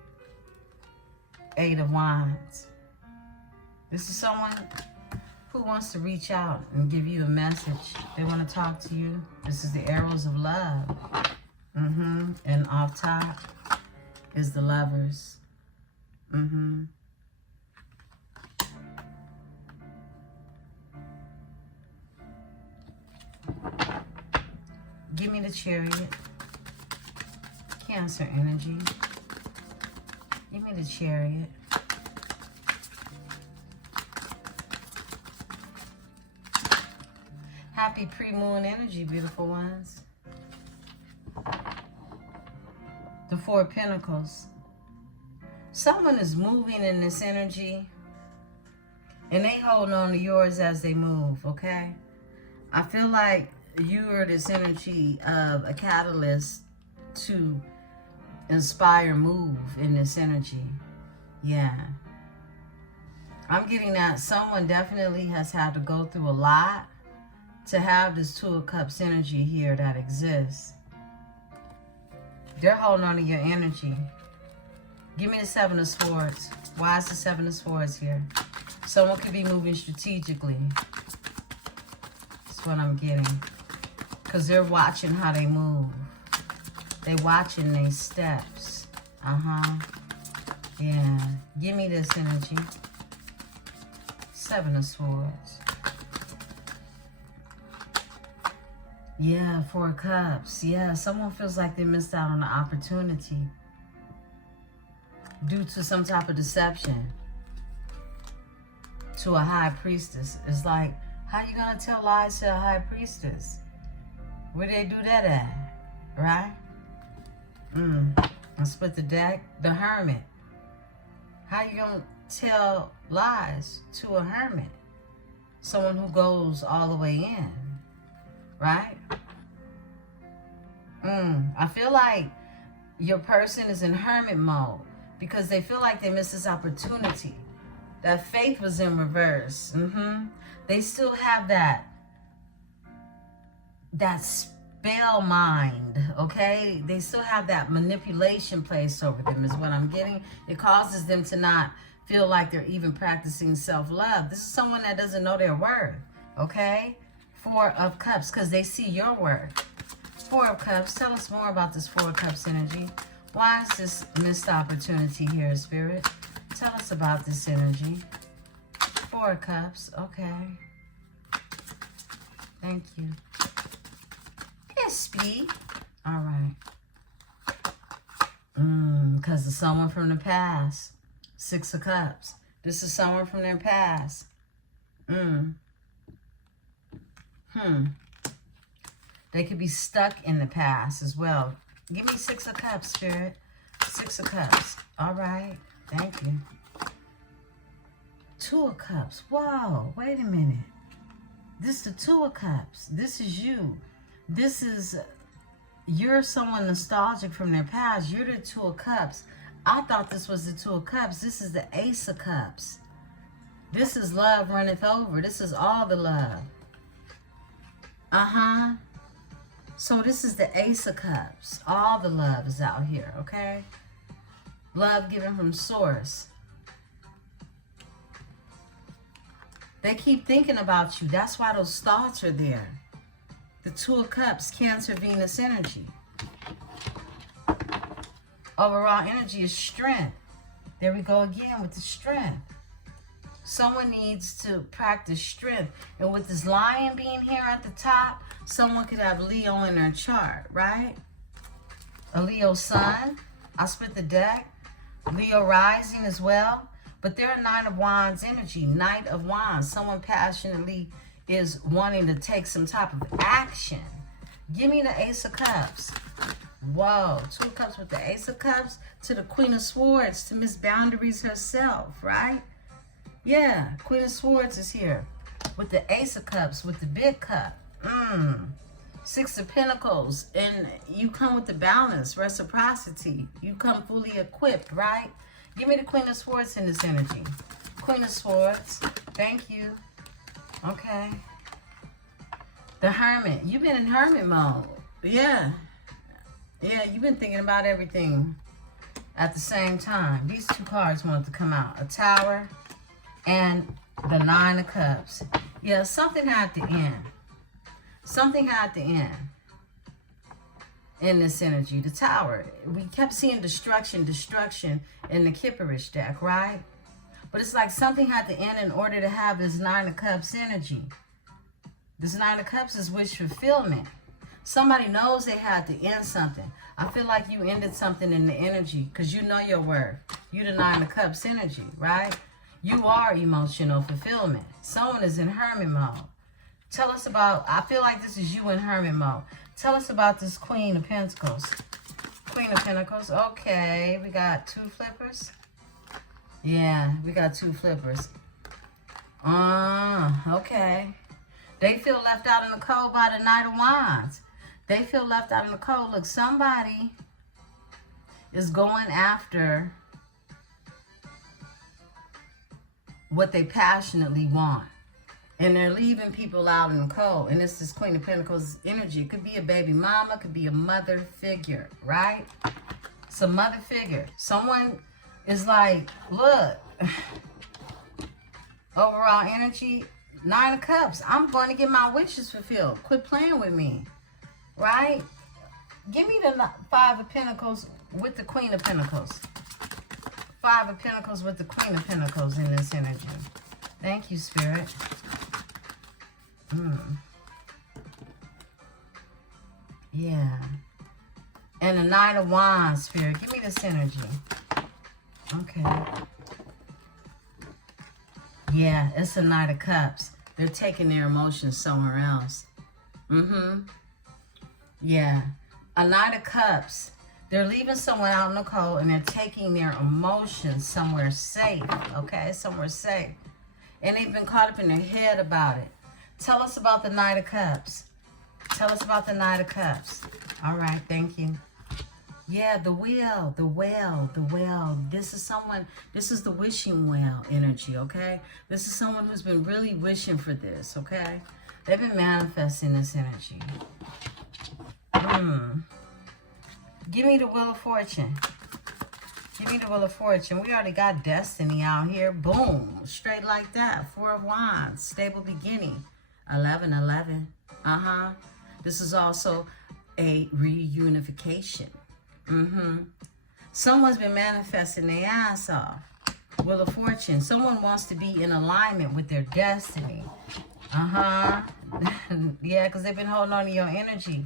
Eight of Wands. This is someone who wants to reach out and give you a message. They want to talk to you. This is the arrows of love. And off top is the Lovers. Give me the Chariot. Cancer energy. Give me the Chariot. Happy pre-moon energy, beautiful ones. The Four of Pentacles. Someone is moving in this energy, and they hold on to yours as they move, okay? I feel like you are this energy of a catalyst to inspire move in this energy. Yeah. I'm getting that someone definitely has had to go through a lot to have this Two of Cups energy here that exists. They're holding on to your energy. Give me the Seven of Swords. Why is the Seven of Swords here? Someone could be moving strategically. That's what I'm getting. Because they're watching how they move. They watching their steps. Yeah. Give me this energy. Seven of Swords. Yeah, Four of Cups. Yeah, someone feels like they missed out on an opportunity due to some type of deception to a high priestess. It's like, how you gonna tell lies to a high priestess? Where they do that at? Right? I split the deck. The Hermit. How you gonna tell lies to a hermit? Someone who goes all the way in. Right? I feel like your person is in hermit mode because they feel like they missed this opportunity. That faith was in reverse. They still have that spell mind, okay? They still have that manipulation placed over them is what I'm getting. It causes them to not feel like they're even practicing self-love. This is someone that doesn't know their worth, okay? Four of Cups, because they see your worth. Four of Cups. Tell us more about this Four of Cups energy. Why is this missed opportunity here, Spirit? Tell us about this energy. Four of Cups. Okay. Thank you. Yes, speed. All right. Because it's someone from the past. Six of Cups. This is someone from their past. They could be stuck in the past as well. Give me Six of Cups, Spirit. Six of Cups. All right. Thank you. Two of Cups. Whoa. Wait a minute. This is the Two of Cups. This is you. This is... You're someone nostalgic from their past. You're the Two of Cups. I thought this was the Two of Cups. This is the Ace of Cups. This is love runneth over. This is all the love. So this is the Ace of Cups. All the love is out here, okay? Love given from source. They keep thinking about you. That's why those thoughts are there. The Two of Cups, Cancer, Venus energy. Overall energy is strength. There we go again with the strength. Someone needs to practice strength. And with this Lion being here at the top, someone could have Leo in their chart, right? A Leo sun. I split the deck. Leo rising as well. But they're a Nine of Wands energy. Knight of Wands. Someone passionately is wanting to take some type of action. Give me the Ace of Cups. Whoa. Two of Cups with the Ace of Cups to the Queen of Swords, to Miss Boundaries herself, right? Yeah, Queen of Swords is here with the Ace of Cups, with the big cup. Six of Pentacles, and you come with the balance, reciprocity. You come fully equipped, right? Give me the Queen of Swords in this energy. Queen of Swords. Thank you. Okay. The Hermit. You've been in hermit mode. Yeah. Yeah, you've been thinking about everything at the same time. These two cards wanted to come out. A Tower and the Nine of Cups. Yeah, something had to end. Something had to end in this energy. The Tower. We kept seeing destruction in the Kipperish deck, right? But it's like something had to end in order to have this Nine of Cups energy. This Nine of Cups is wish fulfillment. Somebody knows they had to end something. I feel like you ended something in the energy because you know your worth. You the Nine of Cups energy, right? You are emotional fulfillment. Someone is in hermit mode. Tell us about, I feel like this is you in hermit mode. Tell us about this Queen of Pentacles. Queen of Pentacles. Okay, we got two flippers. Yeah, we got two flippers. Okay. They feel left out in the cold by the Knight of Wands. They feel left out in the cold. Look, somebody is going after what they passionately want. And they're leaving people out in the cold. And it's this Queen of Pentacles energy. It could be a baby mama. It could be a mother figure, right? It's a mother figure. Someone is like, look, overall energy, Nine of Cups. I'm going to get my wishes fulfilled. Quit playing with me, right? Give me the Five of Pentacles with the Queen of Pentacles. Five of Pentacles with the Queen of Pentacles in this energy. Thank you, Spirit. Yeah. And the Knight of Wands, Spirit. Give me this energy. Okay. Yeah, it's a Knight of Cups. They're taking their emotions somewhere else. Yeah. A Knight of Cups. They're leaving someone out in the cold and they're taking their emotions somewhere safe. Okay? Somewhere safe. And they've been caught up in their head about it. Tell us about the Knight of Cups. Tell us about the Knight of Cups. All right. Thank you. Yeah, the wheel, the whale, the whale. This is someone, this is the wishing well energy, okay? This is someone who's been really wishing for this, okay? They've been manifesting this energy. Give me the Wheel of Fortune. Give me the Wheel of Fortune. We already got destiny out here. Boom. Straight like that. Four of Wands. Stable beginning. 11-11. This is also a reunification. Someone's been manifesting their ass off. Wheel of Fortune. Someone wants to be in alignment with their destiny. Yeah, because they've been holding on to your energy.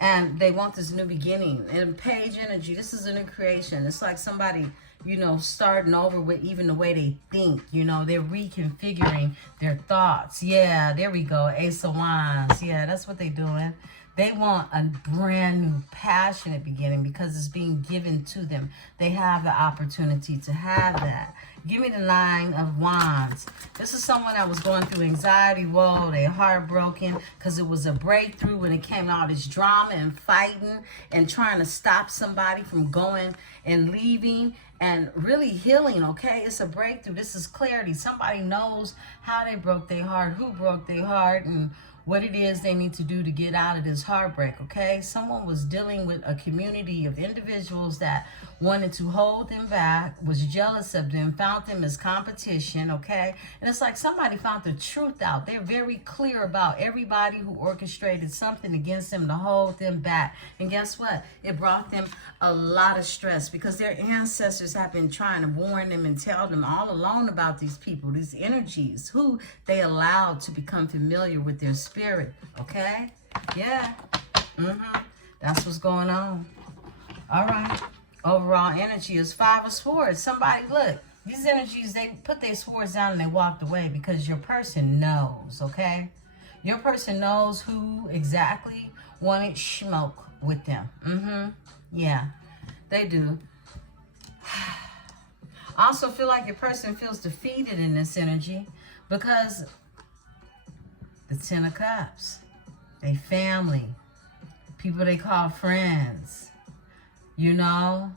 And they want this new beginning. And Page energy, this is a new creation. It's like somebody, you know, starting over with even the way they think. You know, they're reconfiguring their thoughts. Yeah, there we go. Ace of Wands. Yeah, that's what they're doing. They want a brand new, passionate beginning because it's being given to them. They have the opportunity to have that. Give me the Nine of Wands. This is someone that was going through anxiety. Whoa, they're heartbroken because it was a breakthrough when it came to all this drama and fighting and trying to stop somebody from going and leaving and really healing, okay? It's a breakthrough. This is clarity. Somebody knows how they broke their heart, who broke their heart, and what it is they need to do to get out of this heartbreak, okay? Someone was dealing with a community of individuals that wanted to hold them back, was jealous of them, found them as competition, okay? And it's like somebody found the truth out. They're very clear about everybody who orchestrated something against them to hold them back. And guess what? It brought them a lot of stress because their ancestors have been trying to warn them and tell them all along about these people, these energies, who they allowed to become familiar with their spirit, okay? Yeah. That's what's going on. All right. Overall energy is Five of Swords. Somebody, look, these energies, they put their swords down and they walked away because your person knows, okay? Your person knows who exactly wanted smoke with them. Yeah, they do. I also feel like your person feels defeated in this energy because the Ten of Cups, they family, people they call friends, you know?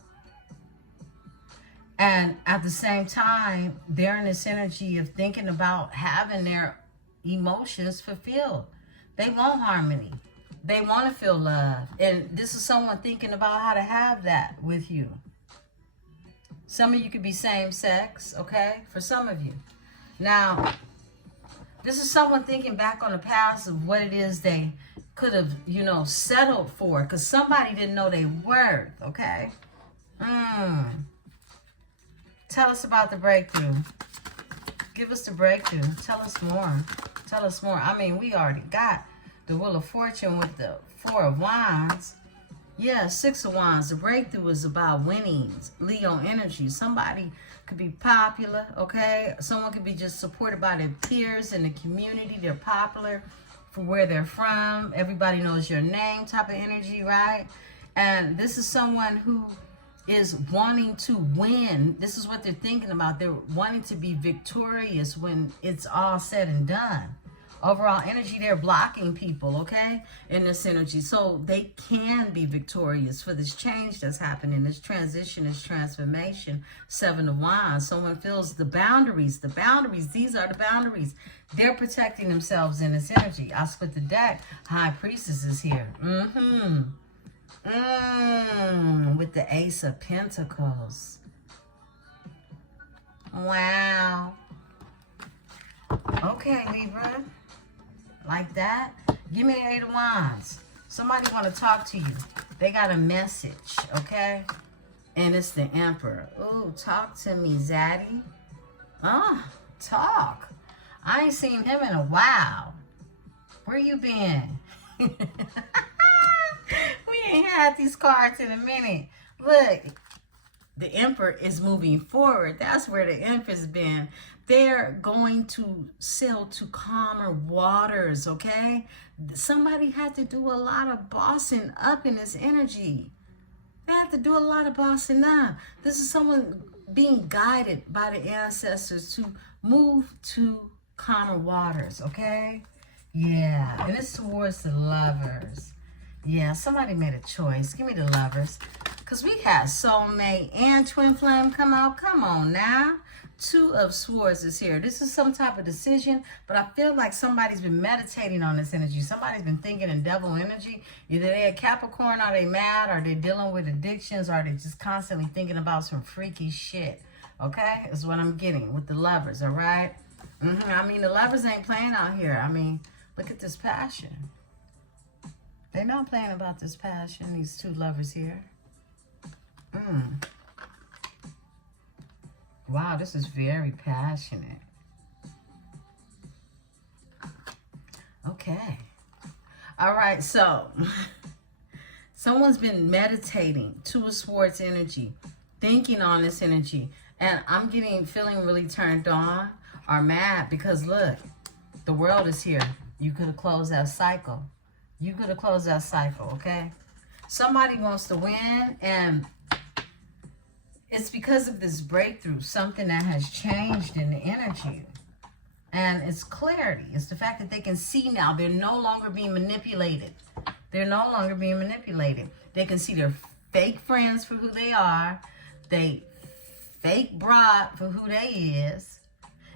And at the same time, they're in this energy of thinking about having their emotions fulfilled. They want harmony. They want to feel love. And this is someone thinking about how to have that with you. Some of you could be same sex, okay? For some of you. Now, this is someone thinking back on the past of what it is they could have, you know, settled for. Because somebody didn't know their worth, okay? Tell us about the breakthrough. Give us the breakthrough. Tell us more. Tell us more. I mean, we already got the Wheel of Fortune with the Four of Wands. Yeah, Six of Wands. The breakthrough is about winnings. Leo energy. Somebody could be popular, okay? Someone could be just supported by their peers in the community. They're popular for where they're from. Everybody knows your name type of energy, right? And this is someone who is wanting to win. This is what they're thinking about. They're wanting to be victorious when it's all said and done. Overall energy, they're blocking people, okay, in this energy. So they can be victorious for this change that's happening, this transition, this transformation. Seven of Wands. Someone feels the boundaries. The boundaries, these are the boundaries. They're protecting themselves in this energy. I split the deck. High Priestess is here. With the Ace of Pentacles. Wow. Okay, Libra. Like that. Give me the Eight of Wands. Somebody want to talk to you. They got a message, okay? And it's the Emperor. Ooh, talk to me, Zaddy. Talk. I ain't seen him in a while. Where you been? We ain't had these cards in a minute. Look, the Emperor is moving forward. That's where the Empress been. They're going to sail to calmer waters, okay? Somebody had to do a lot of bossing up in this energy. They have to do a lot of bossing up. This is someone being guided by the ancestors to move to calmer waters, okay? Yeah, and it's towards the Lovers. Yeah, somebody made a choice. Give me the Lovers. Because we had Soulmate and Twin Flame come out. Come on now. Two of Swords is here. This is some type of decision, but I feel like somebody's been meditating on this energy. Somebody's been thinking in devil energy. Either they're a Capricorn, or they mad, or they're dealing with addictions, or they're just constantly thinking about some freaky shit. Okay? Is what I'm getting with the Lovers, all right? I mean, the Lovers ain't playing out here. I mean, look at this passion. They're not playing about this passion, these two Lovers here. Wow, this is very passionate. Okay. All right, so someone's been meditating. Two of Swords energy. Thinking on this energy. And I'm feeling really turned on or mad because look, the World is here. You could have closed that cycle. You could have closed that cycle, okay? Somebody wants to win, and it's because of this breakthrough, something that has changed in the energy. And it's clarity. It's the fact that they can see now. They're no longer being manipulated. They're no longer being manipulated. They can see their fake friends for who they are. They fake broad for who they is.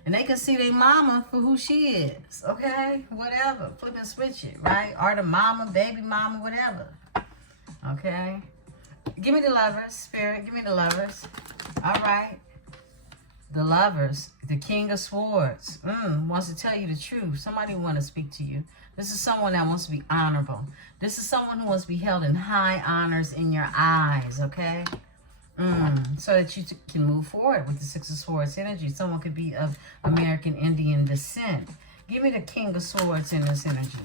And they can see their mama for who she is. Okay? Whatever. Flip and switch it, right? Or the mama, baby mama, whatever. Okay? Give me the Lovers, Spirit. Give me the Lovers. All right. The Lovers. The King of Swords. Wants to tell you the truth. Somebody want to speak to you. This is someone that wants to be honorable. This is someone who wants to be held in high honors in your eyes, okay? So that you can move forward with the Six of Swords energy. Someone could be of American Indian descent. Give me the King of Swords in this energy.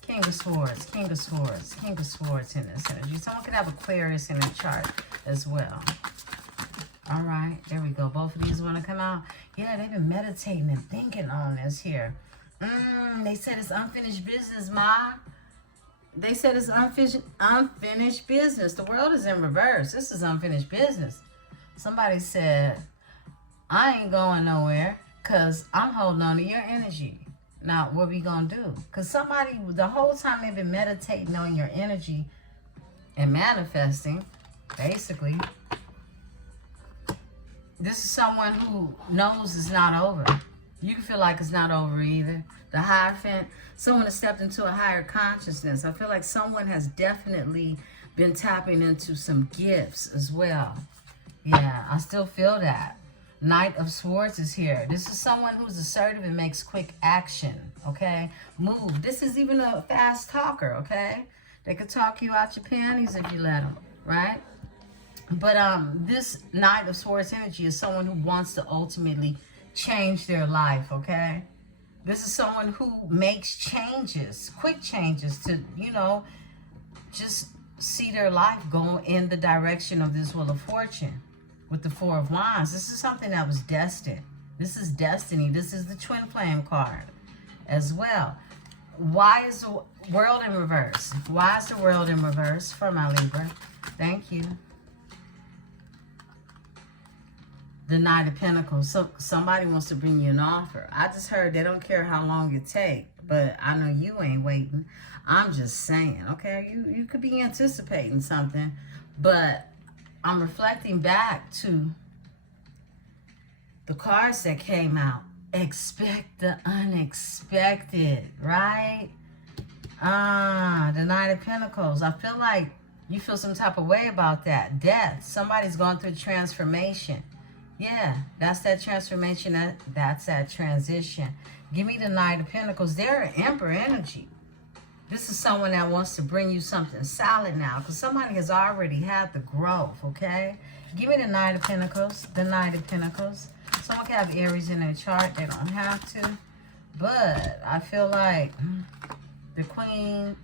King of Swords, King of Swords, King of Swords in this energy. Someone could have Aquarius in their chart as well. All right, there we go. Both of these want to come out. Yeah, they've been meditating and thinking on this here. They said it's unfinished business, Ma. They said it's unfinished business. The World is in reverse. This is unfinished business. Somebody said, I ain't going nowhere because I'm holding on to your energy. Now, what we going to do? Because somebody, the whole time they've been meditating on your energy and manifesting, basically, This is someone who knows it's not over. You can feel like it's not over either. The Hierophant, someone has stepped into a higher consciousness. I feel like someone has definitely been tapping into some gifts as well. Yeah, I still feel that. Knight of Swords is here. This is someone who's assertive and makes quick action, okay? Move. This is even a fast talker, okay? They could talk you out your panties if you let them, right? But this Knight of Swords energy is someone who wants to ultimately change their life, okay? This is someone who makes changes, quick changes to, you know, just see their life go in the direction of this Wheel of Fortune with the Four of Wands. This is something that was destined. This is destiny. This is the Twin Flame card as well. Why is the world in reverse? Why is the world in reverse for my Libra? Thank you. The Knight of Pentacles. So somebody wants to bring you an offer. I just heard they don't care how long it takes, but I know you ain't waiting. I'm just saying, okay? You could be anticipating something, but I'm reflecting back to the cards that came out. Expect the unexpected, right? The Knight of Pentacles. I feel like you feel some type of way about that. Death. Somebody's going through transformation. Yeah, that's that transformation. That's that transition. Give me the Knight of Pentacles. They're an Emperor energy. This is someone that wants to bring you something solid now, because somebody has already had the growth, okay? Give me the Knight of Pentacles. The Knight of Pentacles. Someone can have Aries in their chart. They don't have to. But I feel like the Queen...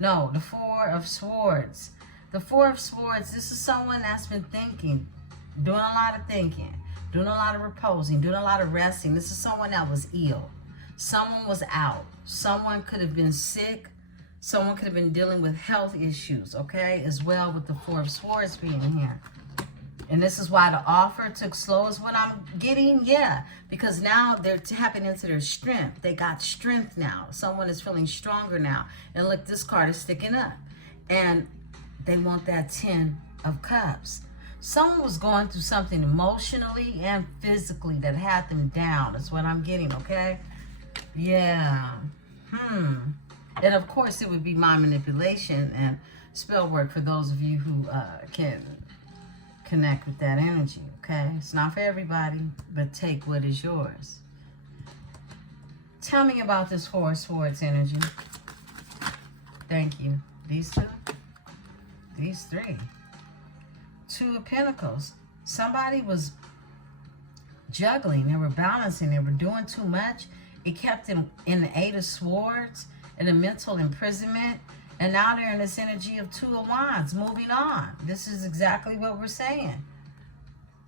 No, the Four of Swords. The Four of Swords, this is someone that's been thinking, doing a lot of thinking, doing a lot of reposing, doing a lot of resting. This is someone that was ill. Someone was out. Someone could have been sick. Someone could have been dealing with health issues, okay? As well with the Four of Swords being here. And this is why the offer took slow is what I'm getting. Yeah, because now they're tapping into their strength. They got strength now. Someone is feeling stronger now. And look, this card is sticking up. And they want that 10 of Cups. Someone was going through something emotionally and physically that had them down. That's what I'm getting, okay? Yeah. And of course, it would be mind manipulation and spell work for those of you who can connect with that energy, okay? It's not for everybody, but take what is yours. Tell me about this Four of Swords energy. Thank you. These two? These three. Two of Pentacles. Somebody was juggling. They were balancing. They were doing too much. It kept them in the Eight of Swords, in a mental imprisonment. And now they're in this energy of Two of Wands, moving on. This is exactly what we're saying.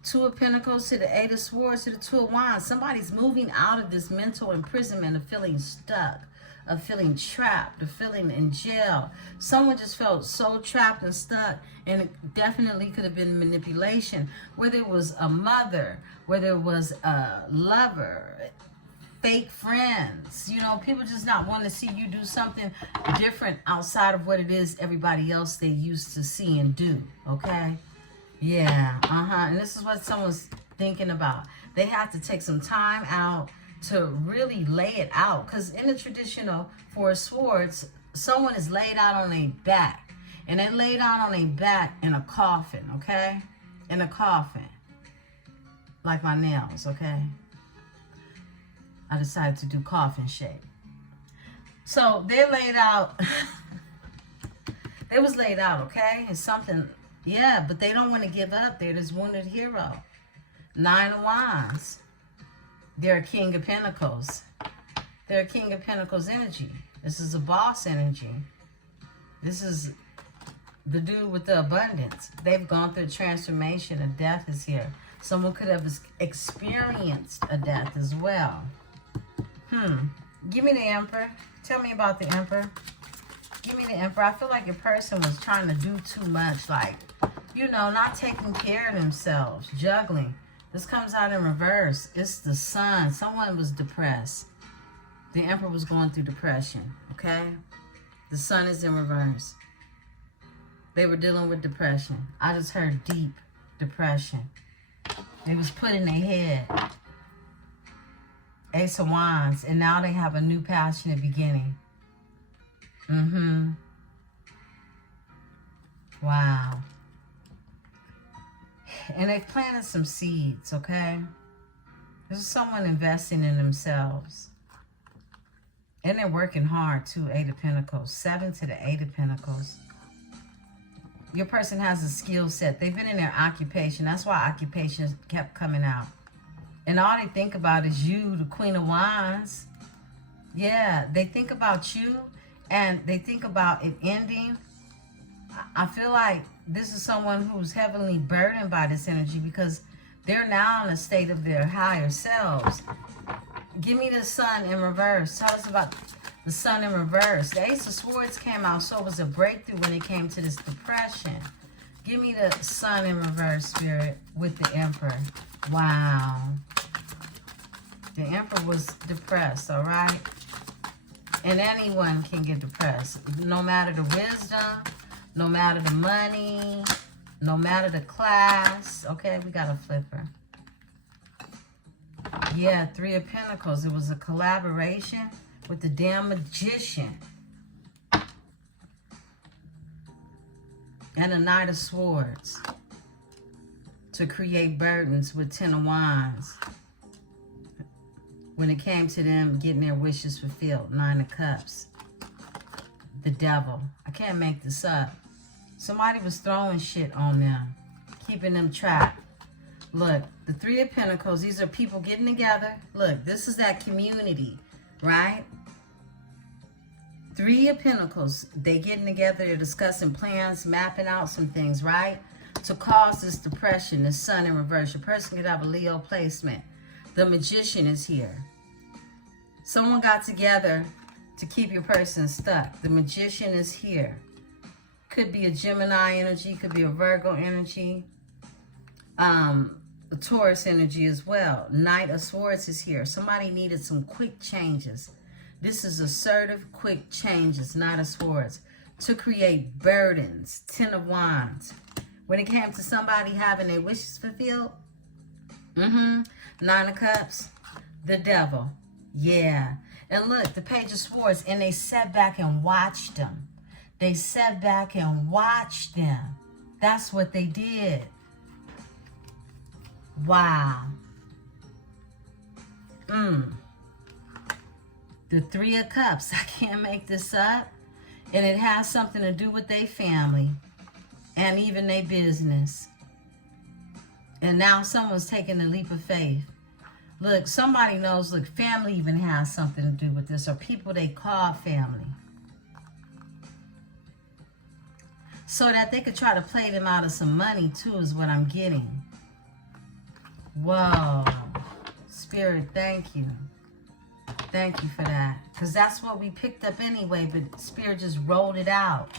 Two of Pentacles to the Eight of Swords to the Two of Wands. Somebody's moving out of this mental imprisonment of feeling stuck, of feeling trapped, of feeling in jail. Someone just felt so trapped and stuck, and it definitely could have been manipulation. Whether it was a mother, whether it was a lover, fake friends, you know, people just not wanting to see you do something different outside of what it is everybody else they used to see and do, okay? Yeah, and this is what someone's thinking about. They have to take some time out to really lay it out, because in the traditional Four of Swords, someone is laid out on their back, and they laid out on their back in a coffin, okay? In a coffin, like my nails, okay? I decided to do coffin shape. So they laid out, they was laid out, okay? It's something, yeah, but they don't want to give up. They're this wounded hero. Nine of Wands. They're a King of Pentacles. They're a King of Pentacles energy. This is a boss energy. This is the dude with the abundance. They've gone through transformation. A death is here. Someone could have experienced a death as well. Give me the Emperor. Tell me about the Emperor. Give me the Emperor. I feel like your person was trying to do too much. Like, you know, not taking care of themselves. Juggling. This comes out in reverse. It's the Sun. Someone was depressed. The Emperor was going through depression. Okay? The Sun is in reverse. They were dealing with depression. I just heard deep depression. They was put in their head. Ace of Wands. And now they have a new passionate beginning. Wow. And they've planted some seeds, okay? This is someone investing in themselves. And they're working hard, too. 8 of Pentacles. 7 to the 8 of Pentacles. Your person has a skill set. They've been in their occupation. That's why occupation kept coming out. And all they think about is you, the Queen of Wands. Yeah, they think about you. And they think about it ending. I feel like this is someone who's heavily burdened by this energy because they're now in a state of their higher selves. Give me the Sun in reverse. Tell us about the Sun in reverse. The Ace of Swords came out, so it was a breakthrough when it came to this depression. Give me the Sun in reverse, Spirit, with the Emperor. Wow. The Emperor was depressed, all right? And anyone can get depressed. No matter the wisdom, no matter the money, no matter the class. Okay, we got a flipper. Yeah, 3 of Pentacles. It was a collaboration with the damn Magician. And a Knight of Swords. To create burdens with 10 of Wands. When it came to them getting their wishes fulfilled. 9 of Cups. The Devil. I can't make this up. Somebody was throwing shit on them. Keeping them trapped. Look, the 3 of Pentacles. These are people getting together. Look, this is that community. Right? 3 of Pentacles. They getting together. They're discussing plans. Mapping out some things. Right? To cause this depression. The Sun in reverse. Your person could have a Leo placement. The Magician is here. Someone got together to keep your person stuck. The Magician is here. Could be a Gemini energy. Could be a Virgo energy. A Taurus energy as well. Knight of Swords is here. Somebody needed some quick changes. This is assertive, quick changes. Knight of Swords. To create burdens. 10 of Wands. When it came to somebody having their wishes fulfilled. 9 of Cups. The Devil. Yeah. And look, the Page of Swords. And they sat back and watched them. They sat back and watched them. That's what they did. Wow. The 3 of Cups. I can't make this up. And it has something to do with their family. And even their business. And now someone's taking a leap of faith. Look, somebody knows, look, family even has something to do with this. Or people they call family. So that they could try to play them out of some money too is what I'm getting. Whoa. Spirit, thank you. Thank you for that. Because that's what we picked up anyway, but Spirit just rolled it out.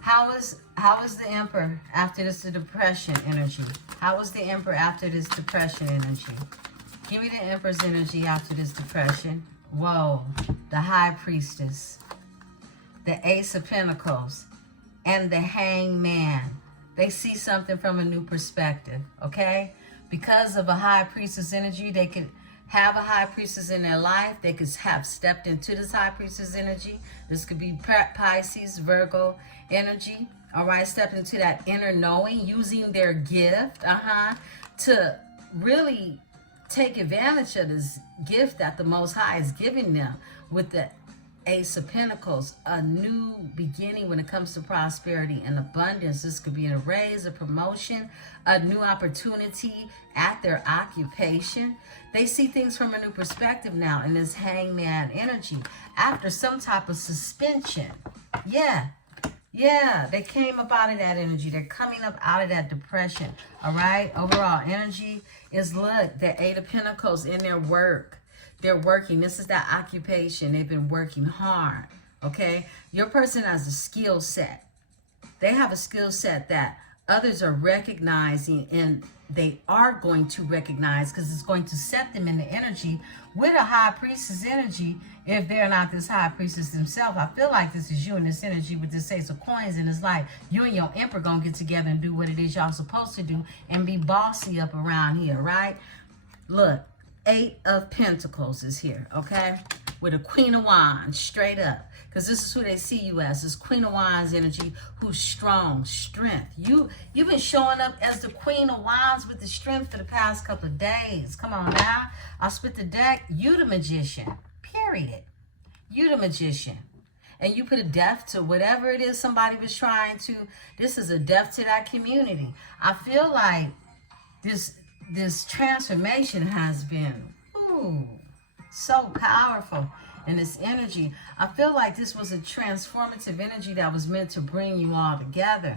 How is the Emperor after this depression energy? How is the Emperor after this depression energy? Give me the Emperor's energy after this depression. Whoa. The High Priestess. The Ace of Pentacles. And the Hangman. They see something from a new perspective. Okay? Because of a High Priestess energy, they could have a High Priestess in their life. They could have stepped into this High Priestess energy. This could be Pisces, Virgo energy. All right, stepped into that inner knowing, using their gift, to really take advantage of this gift that the Most High is giving them with the Ace of Pentacles, a new beginning when it comes to prosperity and abundance. This could be a raise, a promotion, a new opportunity at their occupation. They see things from a new perspective now in this Hangman energy after some type of suspension. Yeah, they came up out of that energy. They're coming up out of that depression. All right, overall energy is, look, the 8 of Pentacles in their work. They're working. This is that occupation. They've been working hard. Okay. Your person has a skill set. They have a skill set that Others are recognizing, and they are going to recognize, because it's going to set them in the energy with a high priestess energy. If they're not this high priestess themselves, I feel like this is you in this energy with this Ace of Coins in his life. You and your Emperor gonna get together and do what it is y'all supposed to do and be bossy up around here, right? Look, 8 of Pentacles is here, okay? With a Queen of Wands, straight up. Because this is who they see you as. This Queen of Wands energy, who's strong, strength. You've been showing up as the Queen of Wands with the strength for the past couple of days. Come on now. I'll split the deck. You the Magician. Period. You the Magician. And you put a death to whatever it is somebody was trying to. This is a death to that community. I feel like this transformation has been so powerful in this energy. I feel like this was a transformative energy that was meant to bring you all together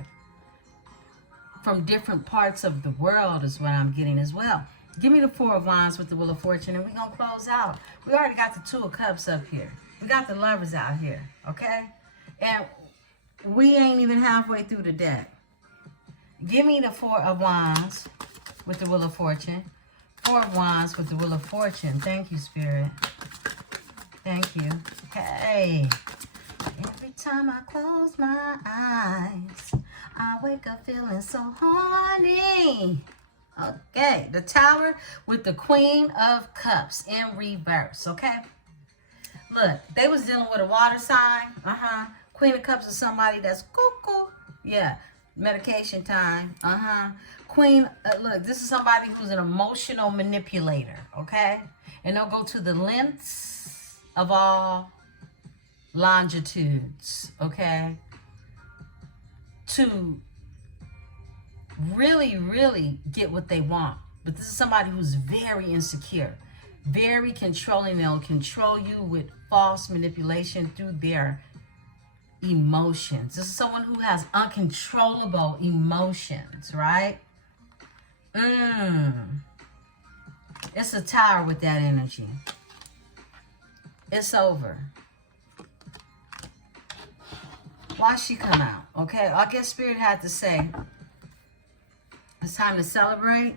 from different parts of the world is what I'm getting as well. Give me the 4 of Wands with the Wheel of Fortune, and we're going to close out. We already got the 2 of Cups up here. We got the Lovers out here, okay? And we ain't even halfway through the deck. Give me the 4 of Wands with the Wheel of Fortune. 4 of Wands with the Wheel of Fortune. Thank you, Spirit. Thank you. Hey. Every time I close my eyes, I wake up feeling so horny. Okay. The Tower with the Queen of Cups in reverse. Okay. Look, they was dealing with a water sign. Queen of Cups is somebody that's cuckoo. Yeah. Medication time. Queen, look, this is somebody who's an emotional manipulator, okay? And they'll go to the lengths of all longitudes, okay? To really, really get what they want. But this is somebody who's very insecure, very controlling. They'll control you with false manipulation through their emotions. This is someone who has uncontrollable emotions, right? It's a Tower with that energy. It's over. Why she come out? Okay, I guess Spirit had to say it's time to celebrate.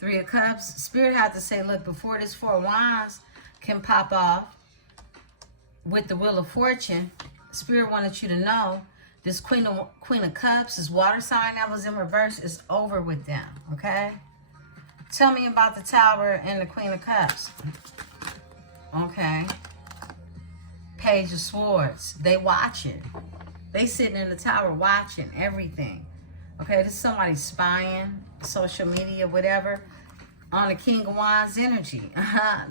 3 of Cups. Spirit had to say, look, before this 4 of Wands can pop off with the Wheel of Fortune, Spirit wanted you to know this Queen of Cups, this water sign that was in reverse, is over with them, okay? Tell me about the Tower and the Queen of Cups. Okay. Page of Swords. They watching. They sitting in the Tower watching everything. Okay, this is somebody spying, social media, whatever, on the King of Wands energy.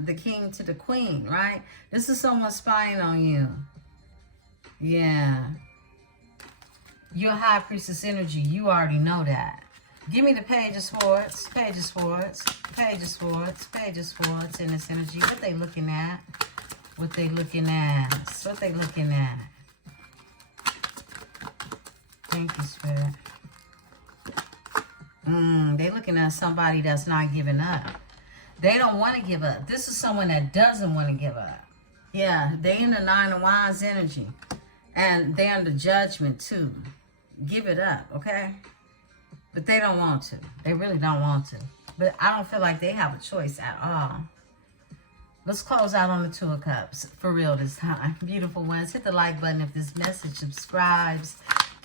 The King to the Queen, right? This is someone spying on you. Yeah. You're High Priestess energy. You already know that. Give me the Page of Swords. Page of Swords. Page of Swords. Page of Swords in this energy. What they looking at? What they looking at? What they looking at? Thank you, Spirit. They looking at somebody that's not giving up. They don't want to give up. This is someone that doesn't want to give up. Yeah, they in the 9 of Wands energy. And they're under judgment too. Give it up, okay? But they don't want to. They really don't want to. But I don't feel like they have a choice at all. Let's close out on the 2 of Cups. For real this time. Beautiful ones. Hit the like button if this message subscribes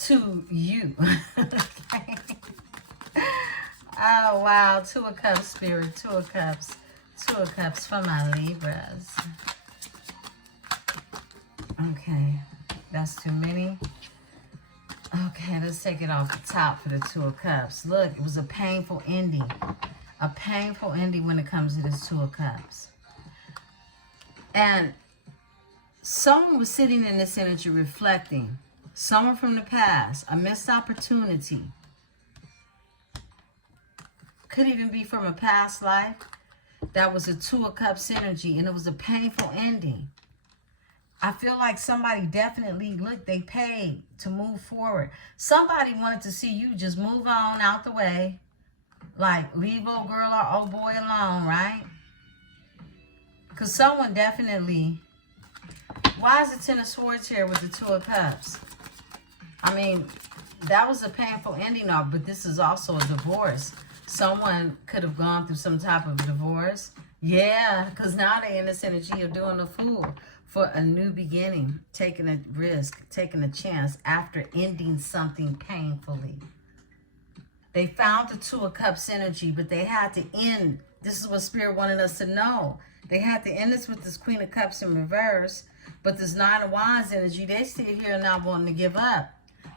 to you. Okay. Oh, wow. 2 of Cups, Spirit. 2 of Cups. 2 of Cups for my Libras. Okay. That's too many. Okay, let's take it off the top for the 2 of Cups. Look, it was a painful ending. A painful ending when it comes to this 2 of Cups. And someone was sitting in this energy reflecting. Someone from the past. A missed opportunity. Could even be from a past life. That was a 2 of Cups energy. And it was a painful ending. I feel like somebody definitely, look, they paid to move forward. Somebody wanted to see you just move on out the way. Like, leave old girl or old boy alone, right? Because someone definitely... Why is the 10 of Swords here with the 2 of Cups? I mean, that was a painful ending, but this is also a divorce. Someone could have gone through some type of divorce. Yeah, because now they're in this energy of doing a fool for a new beginning, taking a risk, taking a chance after ending something painfully. They found the Two of Cups energy, but they had to end. This is what Spirit wanted us to know. They had to end this with this Queen of Cups in reverse, but this Nine of Wands energy, they sit here not wanting to give up.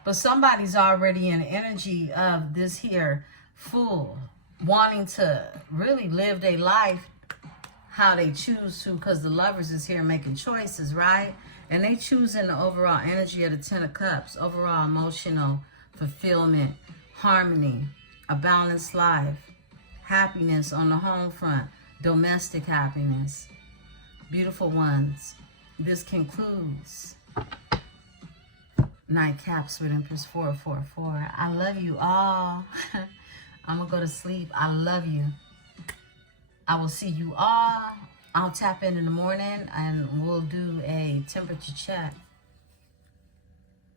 But somebody's already in energy of this here fool, wanting to really live their life how they choose to, because the Lovers is here making choices, right? And they choosing the overall energy of the Ten of Cups, overall emotional fulfillment, harmony, a balanced life, happiness on the home front, domestic happiness. Beautiful ones, this concludes Nightcaps with Empress 444. I love you all. I'm going to go to sleep. I love you. I will see you all. I'll tap in the morning and we'll do a temperature check.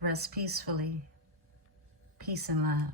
Rest peacefully. Peace and love.